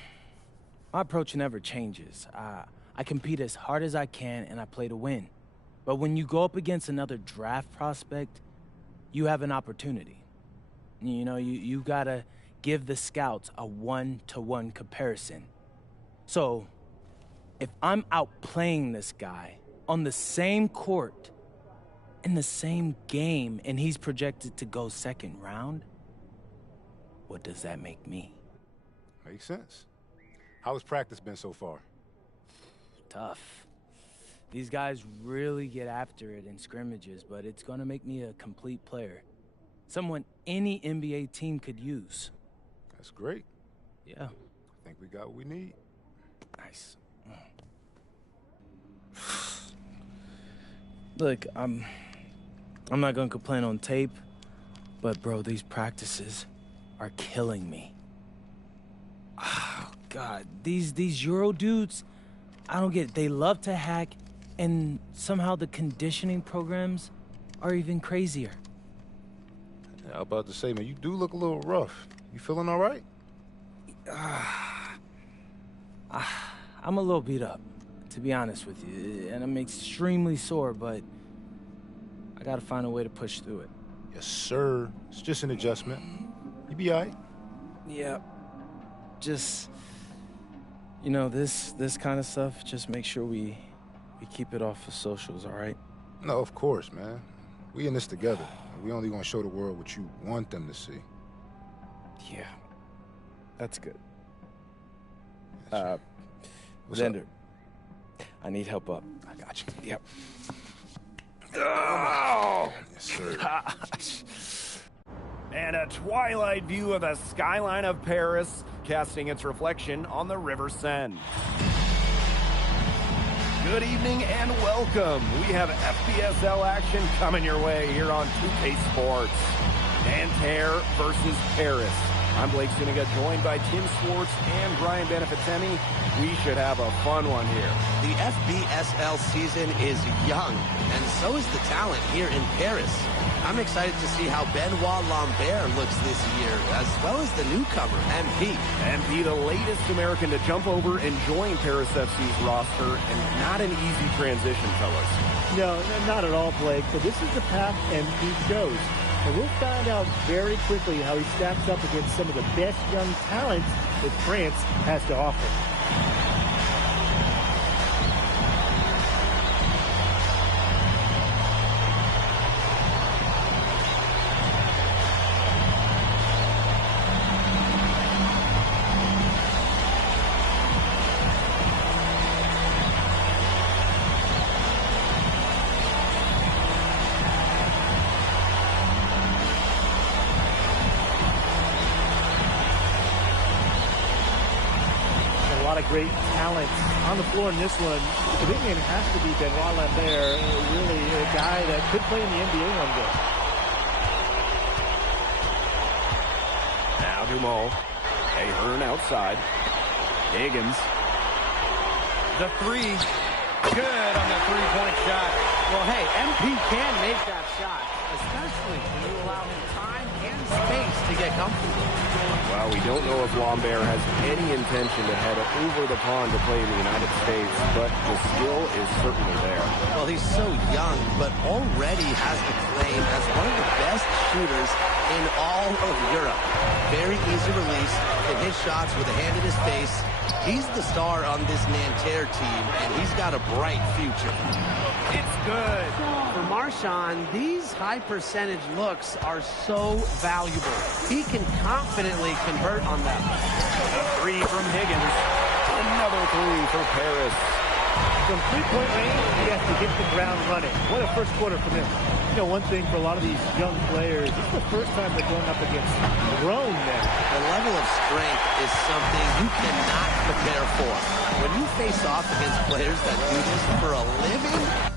approach never changes. I compete as hard as I can, and I play to win. But when you go up against another draft prospect, you have an opportunity. You know, you gotta give the scouts a one-to-one comparison. So, if I'm outplaying this guy on the same court, in the same game, and he's projected to go second round, what does that make me? Makes sense. How has practice been so far? Tough. These guys really get after it in scrimmages, but it's gonna make me a complete player. Someone any NBA team could use. That's great. Yeah. I think we got what we need. Nice. Look, I'm not gonna complain on tape, but bro, these practices are killing me. Oh, God, these Euro dudes, I don't get it. They love to hack, and somehow the conditioning programs are even crazier. Yeah, I was about to say, man, you do look a little rough. You feeling all right? I'm a little beat up, to be honest with you, and I'm extremely sore, but I gotta find a way to push through it. Yes, sir. It's just an adjustment. You be all right? Yeah. Just, you know, this kind of stuff, just make sure we keep it off of socials, all right? No, of course, man. We in this together. We only gonna show the world what you want them to see. Yeah. That's good. What's Xander, up? I need help up. I got you. Yep. Oh! Yes, sir. Gosh. And a twilight view of the skyline of Paris, casting its reflection on the River Seine. Good evening and welcome. We have FPSL action coming your way here on 2K Sports. Nanterre versus Paris. I'm Blake Zuniga, joined by Tim Swartz and Brian Beneficemi. We should have a fun one here. The FBSL season is young, and so is the talent here in Paris. I'm excited to see how Benoit Lambert looks this year, as well as the newcomer, MP. MP, the latest American to jump over and join Paris FC's roster, and not an easy transition, fellas. No, not at all, Blake, but this is the path MP chose. And we'll find out very quickly how he stacks up against some of the best young talents that France has to offer. Great talent on the floor in this one. The big name has to be Benoit Lambert, really a guy that could play in the NBA one day. Now Dumont. Ahern outside. Higgins. The three. Good on the three-point shot. Well, hey, MP can make that shot, especially when you allow him time and space to get comfortable. Well, we don't know if Lambert has any intention to head over the pond to play in the United States, but the skill is certainly there. Well, he's so young, but already has the claim as one of the best shooters in all of Europe. Very easy release, can hit shots with a hand in his face. He's the star on this Nanterre team, and he's got a bright future. It's good. For Marchand, these high-percentage looks are so valuable. He can confidently convert on them. A three from Higgins. Another three for Paris. From three-point range, he has to hit the ground running. What a first quarter from him. You know, one thing for a lot of these young players, this is the first time they're going up against grown men. The level of strength is something you cannot prepare for. When you face off against players that do this for a living,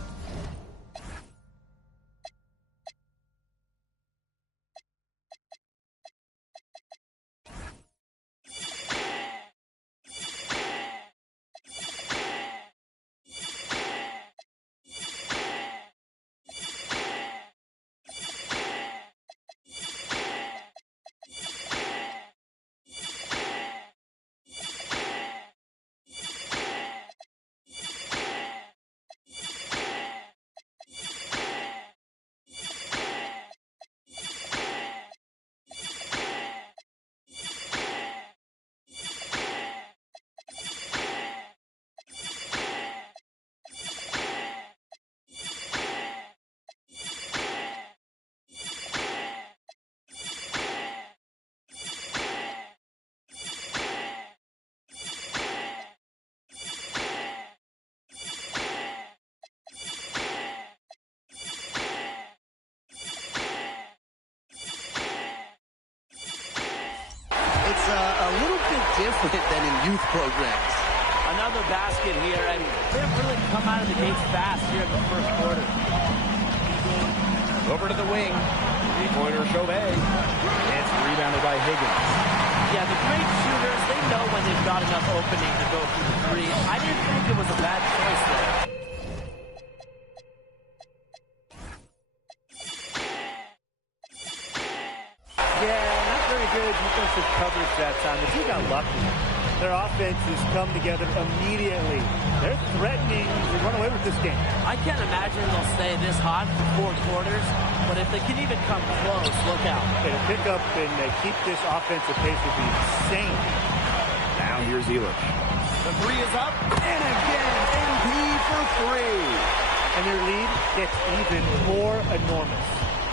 a little bit different than in youth programs. Another basket here, and they've really come out of the gates fast here in the first quarter. Over to the wing. Three-pointer Chauvet. It's rebounded by Higgins. Yeah, the great shooters, they know when they've got enough opening to go through the three. I didn't think it was a bad choice there. Good defensive coverage that time, but he got lucky. Their offense has come together immediately. They're threatening to run away with this game. I can't imagine they'll stay this hot for 4 quarters, but if they can even come close, look out. They pick up and they keep this offensive pace would be insane. Now here's Elich. The three is up, and again, MP for 3. And their lead gets even more enormous.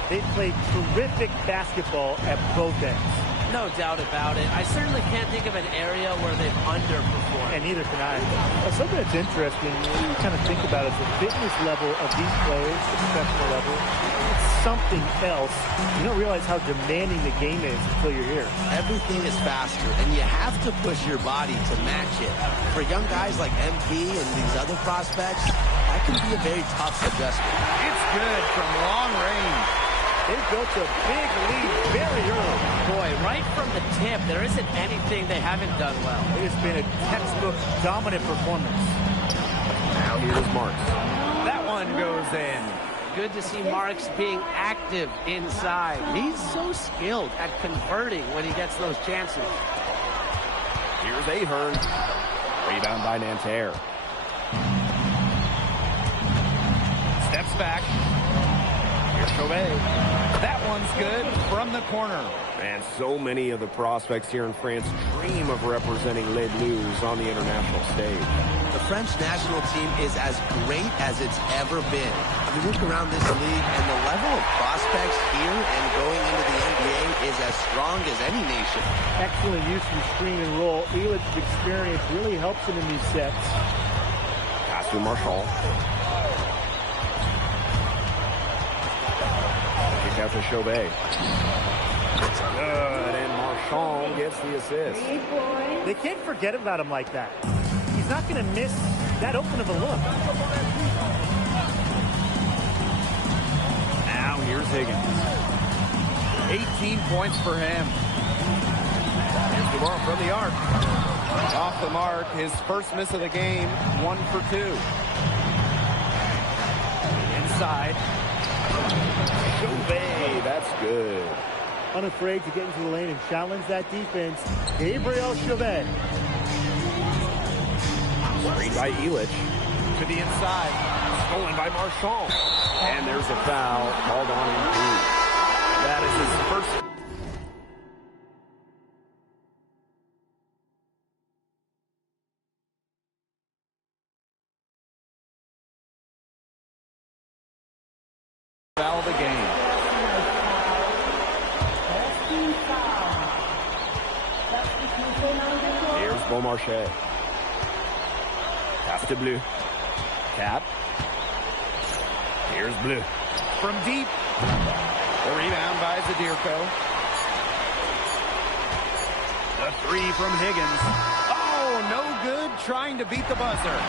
They played terrific basketball at both ends. No doubt about it. I certainly can't think of an area where they've underperformed. And neither can I. Something that's interesting, you kind of think about it, the fitness level of these players, the professional level, it's something else. You don't realize how demanding the game is until you're here. Everything is faster, and you have to push your body to match it. For young guys like MP and these other prospects, that can be a very tough adjustment. It's good from long range. They've built a big lead very early. Boy, right from the tip, there isn't anything they haven't done well. It has been a textbook dominant performance. Now here's Marks. That one goes in. Good to see Marks being active inside. He's so skilled at converting when he gets those chances. Here's Ahern. Rebound by Nanterre. Steps back. Here's Chauvet. That one's good from the corner. And so many of the prospects here in France dream of representing Les Bleus on the international stage. The French national team is as great as it's ever been. You look around this league, and the level of prospects here and going into the NBA is as strong as any nation. Excellent use of screen and roll. Elich's experience really helps him in these sets. Pass to Marshall. Kick out to Chauvet. It's good, and Marchand gets the assist. They can't forget about him like that. He's not going to miss that open of a look. Now here's Higgins. 18 points for him. Here's the ball from the arc. Off the mark, his first miss of the game, 1 for 2. Inside. Chauvet, that's good. Unafraid to get into the lane and challenge that defense. Gabriel Chauvet. Screen by Elich. To the inside. Stolen by Marchand. And there's a foul called on him. That is his first. Foul of the game. Here's Beaumarchais. Pass to Bleu. Cat. Here's Blue. From deep. The rebound by Zadirko. The three from Higgins. Oh, no good, trying to beat the buzzer.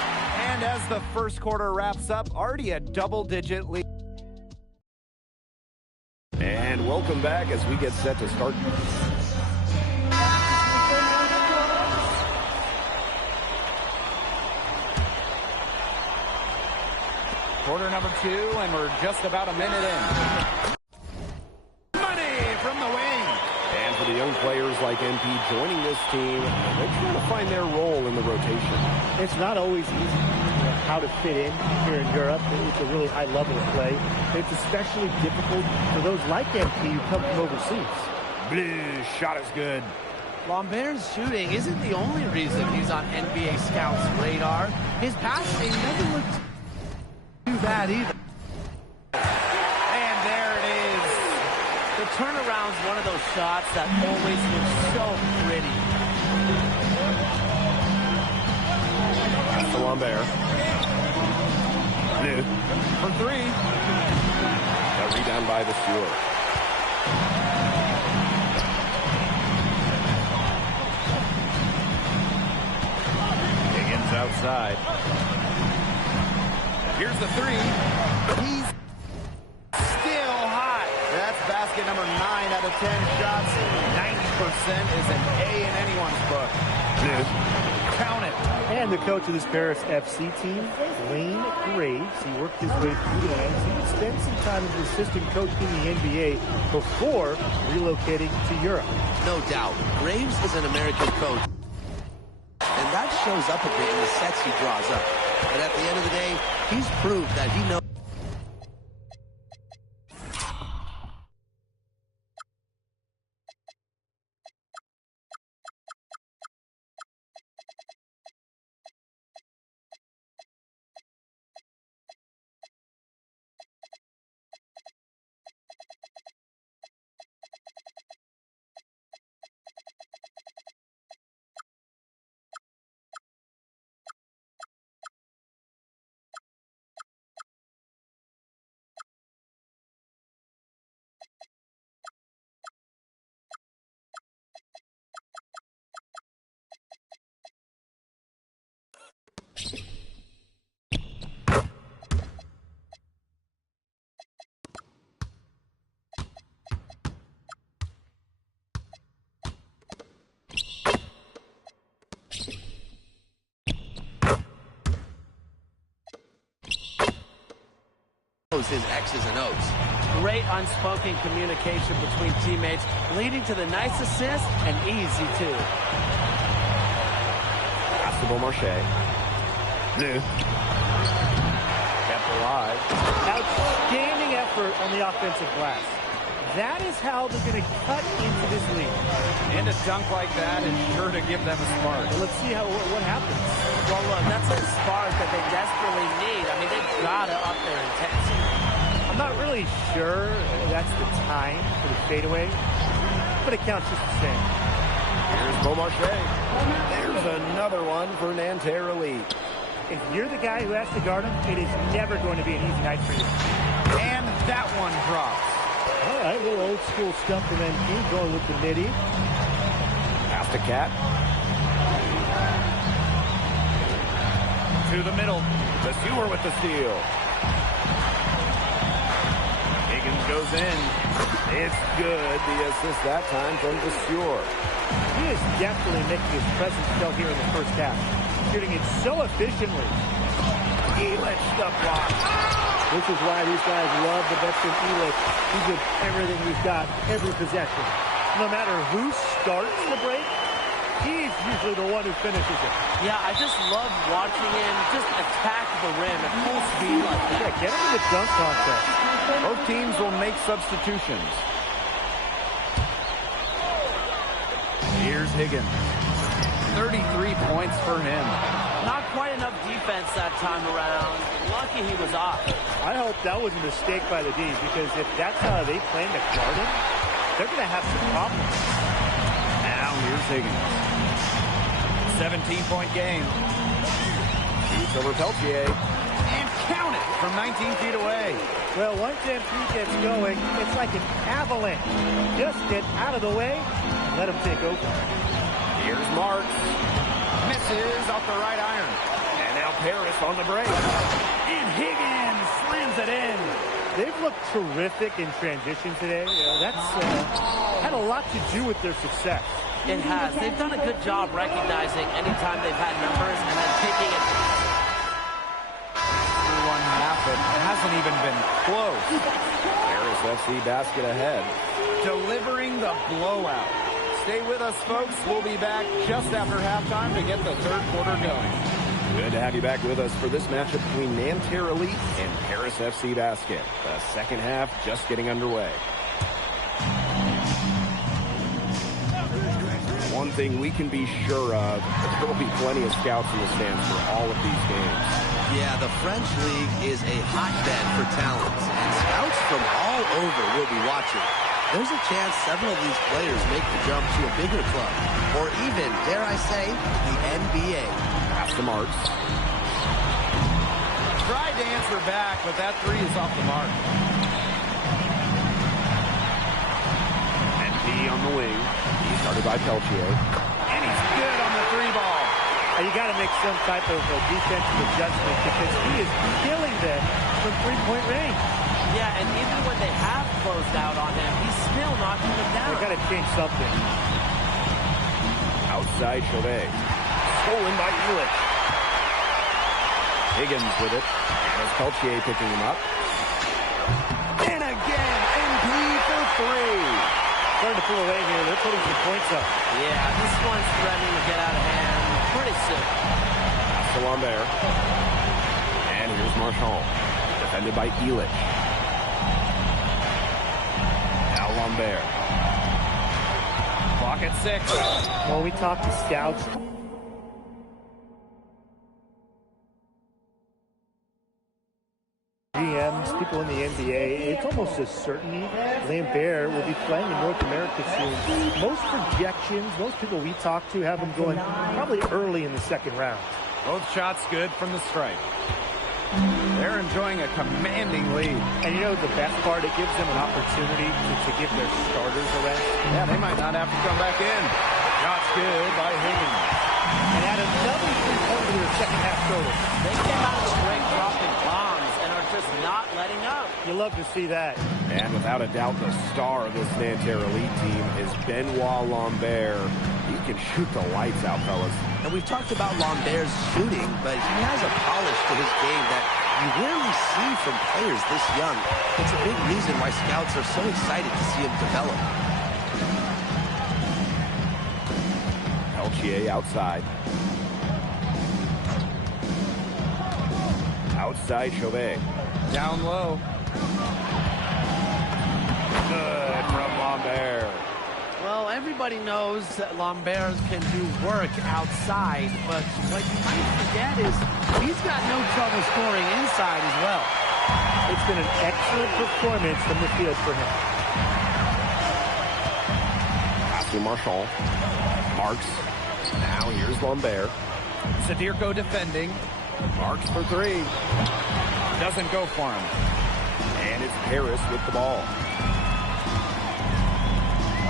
And as the first quarter wraps up, already a double-digit lead. And welcome back as we get set to start. Quarter number 2, and we're just about a minute in. Money from the wing. And for the young players like MP joining this team, they're trying to find their role in the rotation. It's not always easy how to fit in here in Europe. It's a really high level of play. It's especially difficult for those like MP who come from overseas. Blue shot is good. Lambert's shooting isn't the only reason he's on NBA scouts' radar. His passing doesn't look too bad either. And there it is. The turnaround's one of those shots that always looks so pretty. That's the Lambert. Blue for 3. A rebound by the Stewart. Higgins outside. Here's the 3. He's still hot. That's basket number 9 out of 10 shots. 90% is an A in anyone's book. Count it. And the coach of this Paris FC team, Wayne Graves, he worked his way through the ranks. He would spend some time as an assistant coach in the NBA before relocating to Europe. No doubt, Graves is an American coach, and that shows up a bit in the sets he draws up. But at the end of the day, he's proved that he knows. His X's and O's. Great unspoken communication between teammates, leading to the nice assist and easy too. Pass to Beaumarchais. Blue. Kept alive. Outstanding effort on the offensive glass. That is how they're going to cut into this league. And a dunk like that is sure to give them a spark. Well, let's see what happens. Well, look, that's a spark that they desperately need. I mean, they've got to up their intensity. I'm not really sure that's the time for the fadeaway, but it counts just the same. Here's Beaumarchais. There's another one for Nanterre Elite. If you're the guy who has to guard him, it is never going to be an easy night for you. And that one drops. All right, a little old school stuff from NP, going with the midi. Pass to Cat. To the middle. The Sewer with the steal. Higgins goes in. It's good. The assist that time from the Sewer. He is definitely making his presence felt here in the first half. Shooting it so efficiently. Elich the block. This is why these guys love the veteran Elich. He gives everything he's got, every possession. No matter who starts the break, he's usually the one who finishes it. Yeah, I just love watching him just attack the rim at full speed like that. Yeah, get him in the dunk contest. Both teams will make substitutions. Here's Higgins. 33 points for him. Not quite enough defense that time around. Lucky he was off. I hope that was a mistake by the D, because if that's how they plan to guard him, they're going to have some problems. Now here's Higgins. 17-point game. Shoots over Peltier. And Count it from 19 feet away. Well, once MP gets going, it's like an avalanche. Just get out of the way and let him take over. Here's Marks. Misses off the right iron. And now Paris on the break. And Higgins slams it in. They've looked terrific in transition today. That's had a lot to do with their success. It has. They've done a good job recognizing anytime they've had numbers and then taking it. One half, it hasn't even been close. Paris FC basket ahead. Delivering the blowout. Stay with us, folks. We'll be back just after halftime to get the third quarter going. Good to have you back with us for this matchup between Nanterre Elite and Paris FC Basket. The second half just getting underway. One thing we can be sure of, there will be plenty of scouts in the stands for all of these games. Yeah, the French League is a hotbed for talent, and scouts from all over will be watching. There's a chance several of these players make the jump to a bigger club, or even, dare I say, the NBA. Pass to Marks. Tried to answer back, but that three is off the mark. NP on the wing. He's started by Peltier. And he's good on the three ball. You got to make some type of defensive adjustment because he is killing them from three-point range. Yeah, and even when they have closed out on him, he's still knocking them down. They got to change something. Outside Chauvet. Stolen by Elich. Higgins with it. And it's Peltier picking him up. And again, NP for three. Starting to pull away here. They're putting some points up. Yeah, this one's threatening to get out of hand pretty soon. Pass to Lambert. And here's Marchand. Defended by Elich. Now Lambert. Clock at 6. When we talk to scouts, GMs, people in the NBA, it's almost a certainty Lambert will be playing in North America soon. Most projections, most people we talk to have him going probably early in the second round. Both shots good from the stripe. They're enjoying a commanding lead. And you know the best part, it gives them an opportunity to give their starters a rest. Yeah, they might not have to come back in. Shots good by Higgins. And add another three-pointer to their second half total. They came out of the break dropping bombs and are just not letting up. You love to see that. And without a doubt, the star of this Nanterre Elite team is Benoit Lambert. He can shoot the lights out, fellas. And we've talked about Lambert's shooting, but he has a polish to his game that you rarely see from players this young. It's a big reason why scouts are so excited to see him develop. Peltier outside. Outside Chauvet. Down low. Good from Lambert. Well, everybody knows that Lambert can do work outside, but what you might forget is he's got no trouble scoring inside as well. It's been an excellent performance from the field for him. Pass to Marchand. Marks. Now here's Lambert. Sadirko defending. Marks for three. Doesn't go for him. And it's Paris with the ball.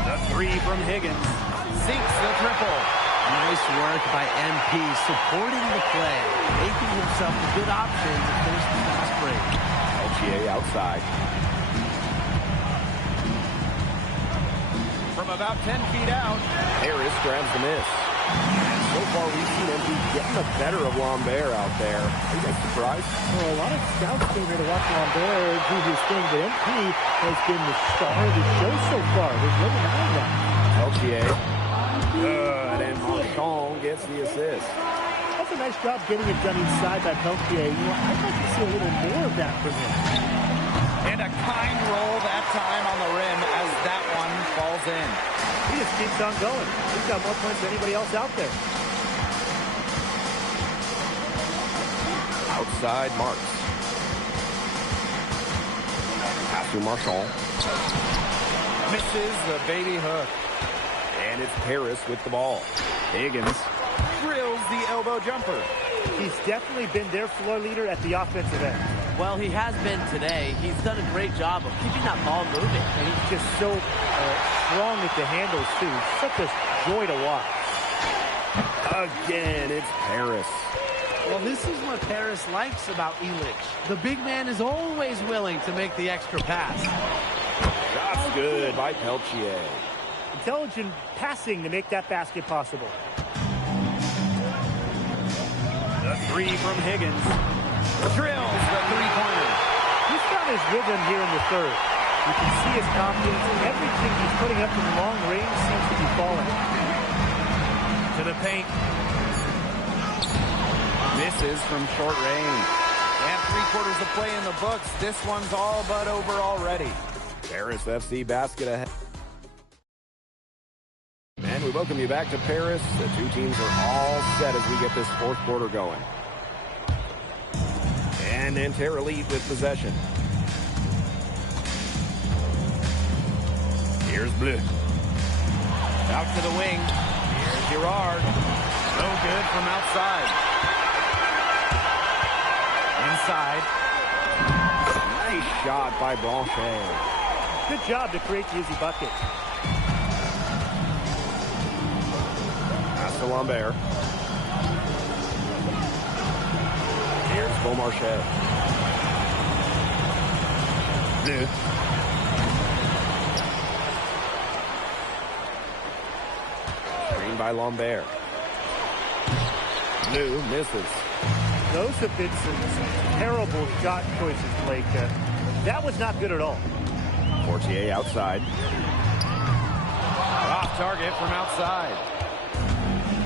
The three from Higgins. Sinks the triple. Nice work by MP supporting the play, making himself a good option to finish the fast break. Peltier outside. From about 10 feet out, Harris grabs the miss. And so far, we've seen MP getting the better of Lambert out there. Are you guys surprised? Well, a lot of scouts came here to watch Lambert do his thing, but MP has been the star of the show so far. There's no denying that. Peltier. Good, and Marchand gets the assist. That's a nice job getting it done inside by Peltier. You know, I'd like to see a little more of that from him. And a kind roll that time on the rim as that one falls in. He just keeps on going. He's got more points than anybody else out there. Outside Marks. Pass to Marchand. Misses the baby hook. And it's Paris with the ball. Higgins drills the elbow jumper. He's definitely been their floor leader at the offensive end. Well, he has been today. He's done a great job of keeping that ball moving. And he's just so strong with the handles, too. Such a joy to watch. Again, it's Paris. Well, this is what Paris likes about Illich. The big man is always willing to make the extra pass. Shot's good by Peltier. Intelligent passing to make that basket possible. The three from Higgins. Drills the three-pointer. He's found his rhythm here in the third. You can see his confidence. Everything he's putting up in long range seems to be falling. To the paint. Misses from short range. And 3/4 of play in the books. This one's all but over already. Paris FC basket ahead. And we welcome you back to Paris. The two teams are all set as we get this fourth quarter going. And Nanterre lead with possession. Here's Bleu. Out to the wing. Here's Girard. No good from outside. Inside. Nice shot by Blanchet. Good job to create the easy bucket. Pass to Lambert. Here's Beaumarchais. Bleu. Screen by Lambert. Bleu misses. Those have been some terrible shot choices, Blake. That was not good at all. Portier outside. Off target from outside.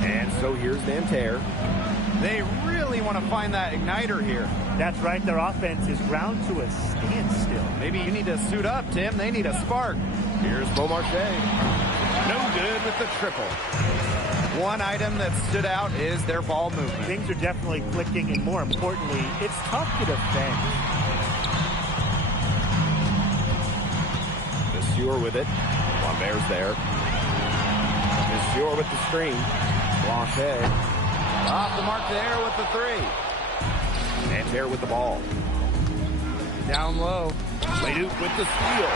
And so here's Nanterre. They really want to find that igniter here. That's right. Their offense is ground to a standstill. Maybe you need to suit up, Tim. They need a spark. Here's Beaumarchais. No good with the triple. One item that stood out is their ball movement. Things are definitely clicking, and more importantly, it's tough to defend. Monsieur with it. Lambert's there. Monsieur with the screen. Blanchet. Off the mark there with the three. Nanterre with the ball. Down low. Leduc with the steal.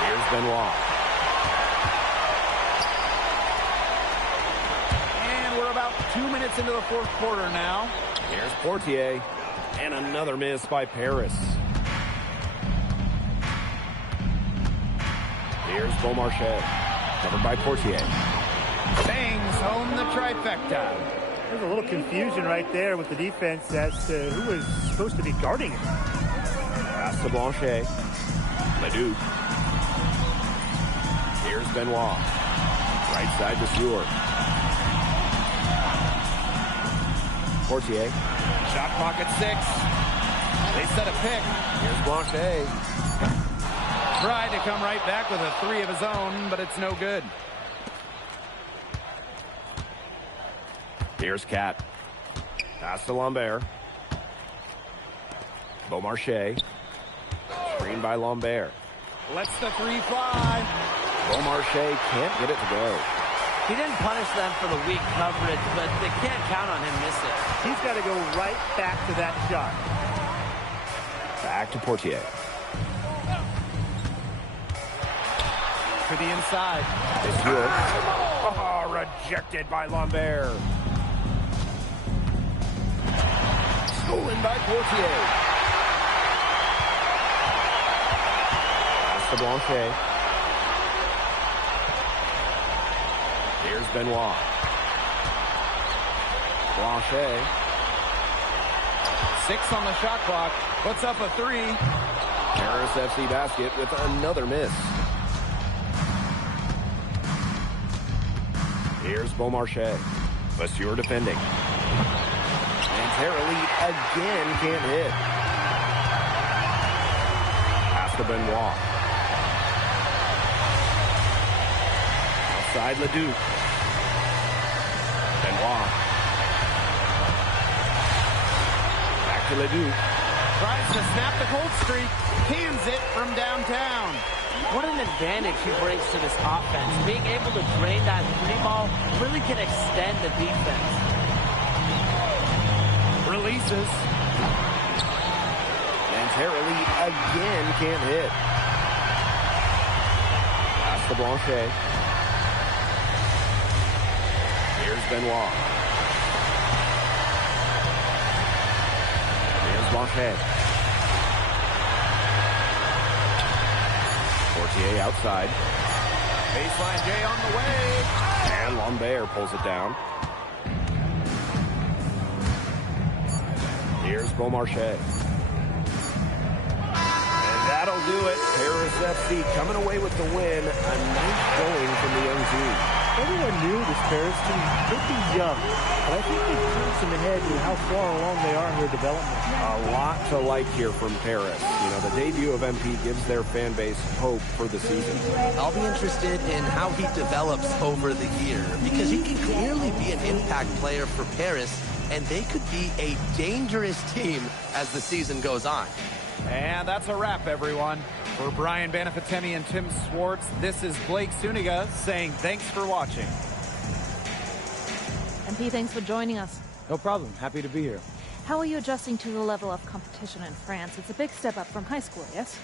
Here's Benoit. And we're about 2 minutes into the fourth quarter now. Here's Portier. And another miss by Paris. Here's Beaumarchais. Covered by Portier. Bangs home the trifecta. There's a little confusion right there with the defense as to who is supposed to be guarding him. Pass to Blanchet. Leduc. Here's Benoit. Right side to Stewart. Portier. Shot pocket 6. They set a pick. Here's Blanchet. Tried to come right back with a three of his own, but it's no good. Here's Cat. Pass to Lambert. Beaumarchais. Screen by Lambert. Lets the three fly. Beaumarchais can't get it to go. He didn't punish them for the weak coverage, but they can't count on him missing. He's got to go right back to that shot. Back to Portier. To the inside. It's good. Oh, rejected by Lambert. Stolen by Portier. Pass to Blanchet. Here's Benoit. Blanchet. 6 on the shot clock. Puts up a 3. Paris FC basket with another miss. Here's Beaumarchais. Monsieur defending. Nanterre lead again can't hit. Pass to Benoit. Outside Leduc. Benoit. Back to Leduc. Tries to snap the cold streak. Cans it from downtown. What an advantage he brings to this offense. Being able to drain that three ball really can extend the defense. Releases. And Terrelli again can't hit. Pass to Blanchet. Here's Benoit. Here's Blanchet. Portier outside. Baseline J on the way. And Lambert pulls it down. Here's Beaumarchais. And that'll do it. Paris FC coming away with the win. A nice going from the young team. Everyone knew this Paris team could be young, but I think they've proven ahead with how far along they are in their development. A lot to like here from Paris. You know, the debut of MP gives their fan base hope for the season. I'll be interested in how he develops over the year because he can clearly be an impact player for Paris, and they could be a dangerous team as the season goes on. And that's a wrap, everyone. For Brian Banafitemi and Tim Swartz, this is Blake Suniga saying thanks for watching. MP, thanks for joining us. No problem. Happy to be here. How are you adjusting to the level of competition in France? It's a big step up from high school, yes?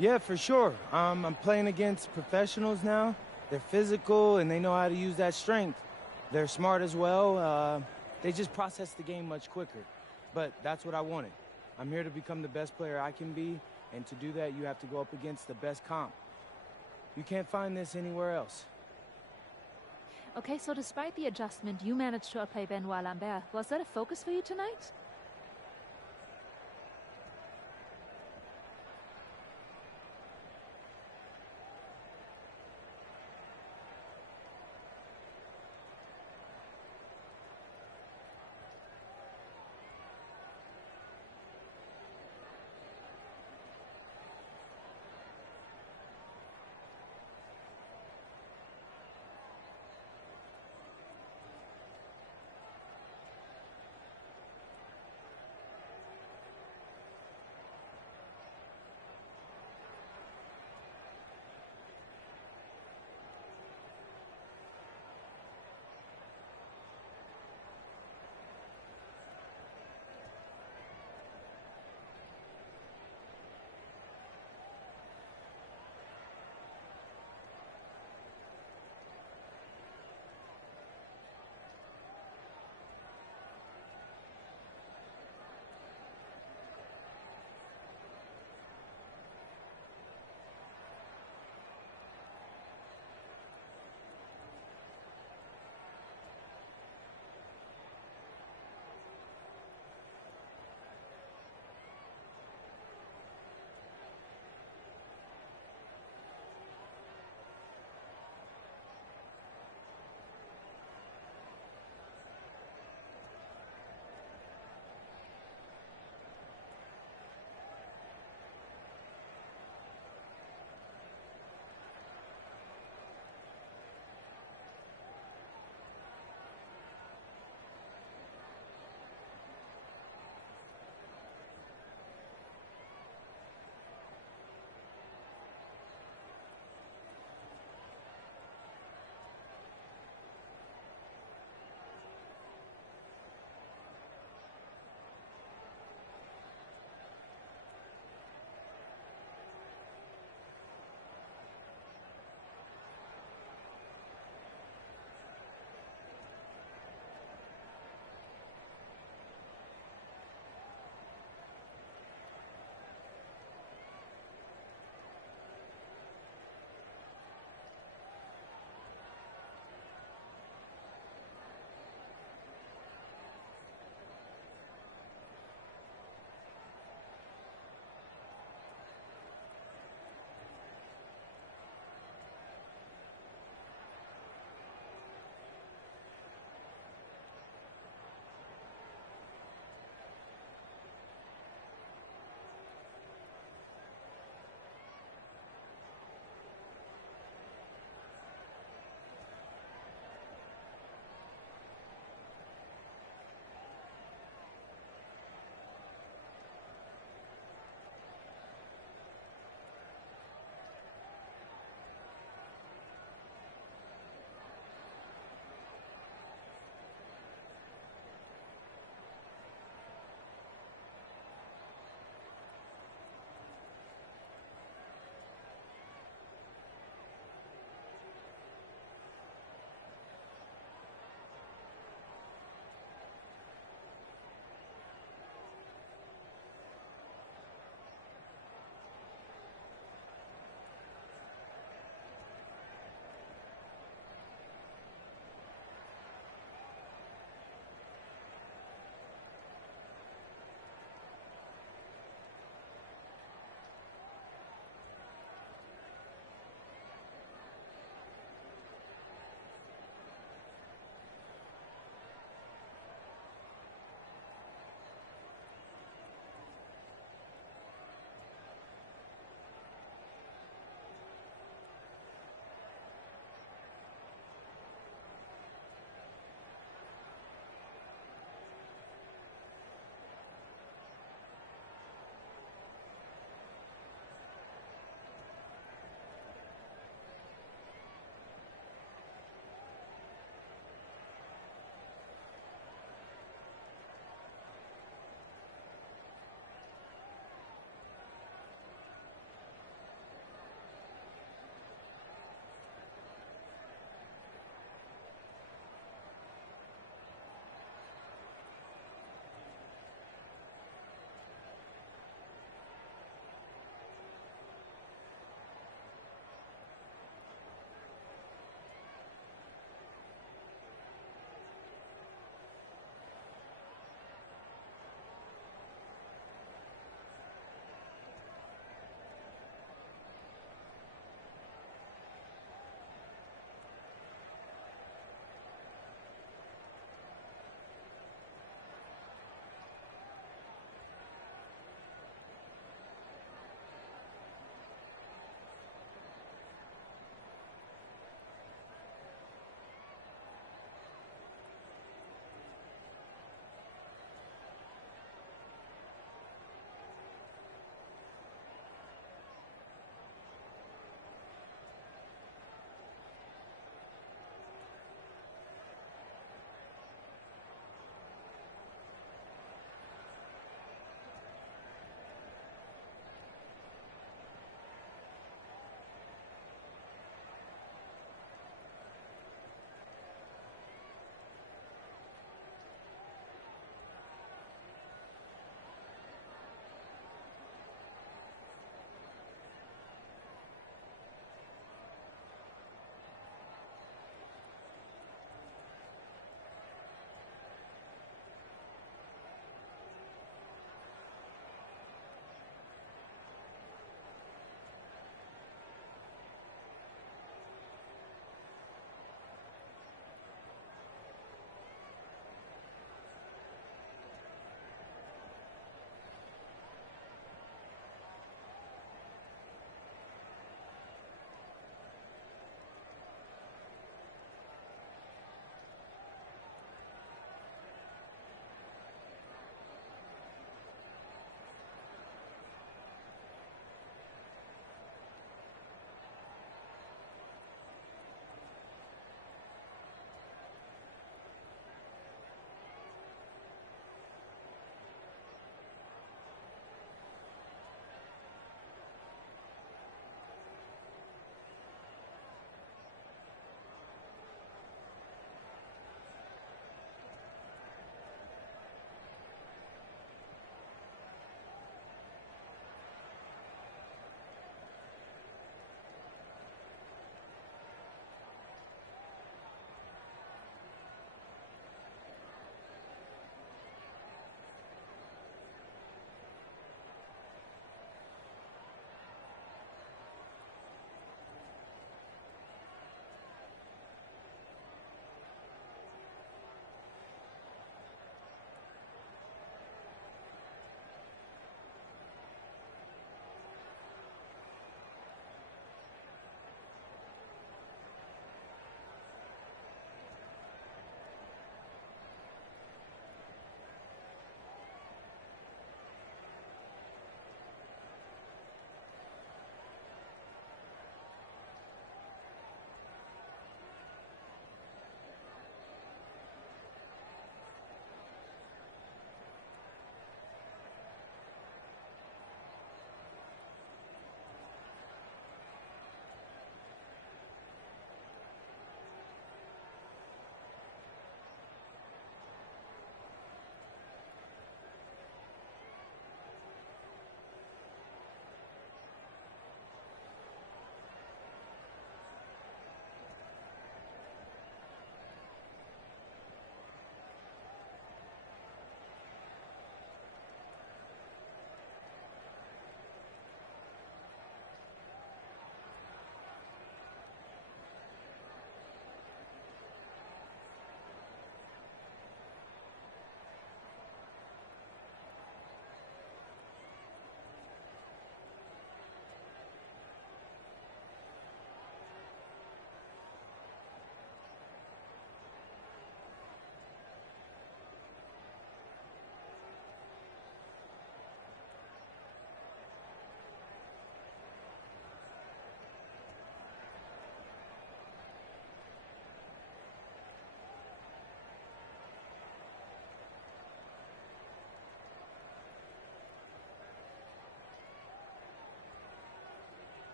Yeah, for sure. I'm playing against professionals now. They're physical, and they know how to use that strength. They're smart as well. They just process the game much quicker. But that's what I wanted. I'm here to become the best player I can be, and to do that, you have to go up against the best comp. You can't find this anywhere else. Okay, so despite the adjustment, you managed to outplay Benoit Lambert. Was that a focus for you tonight?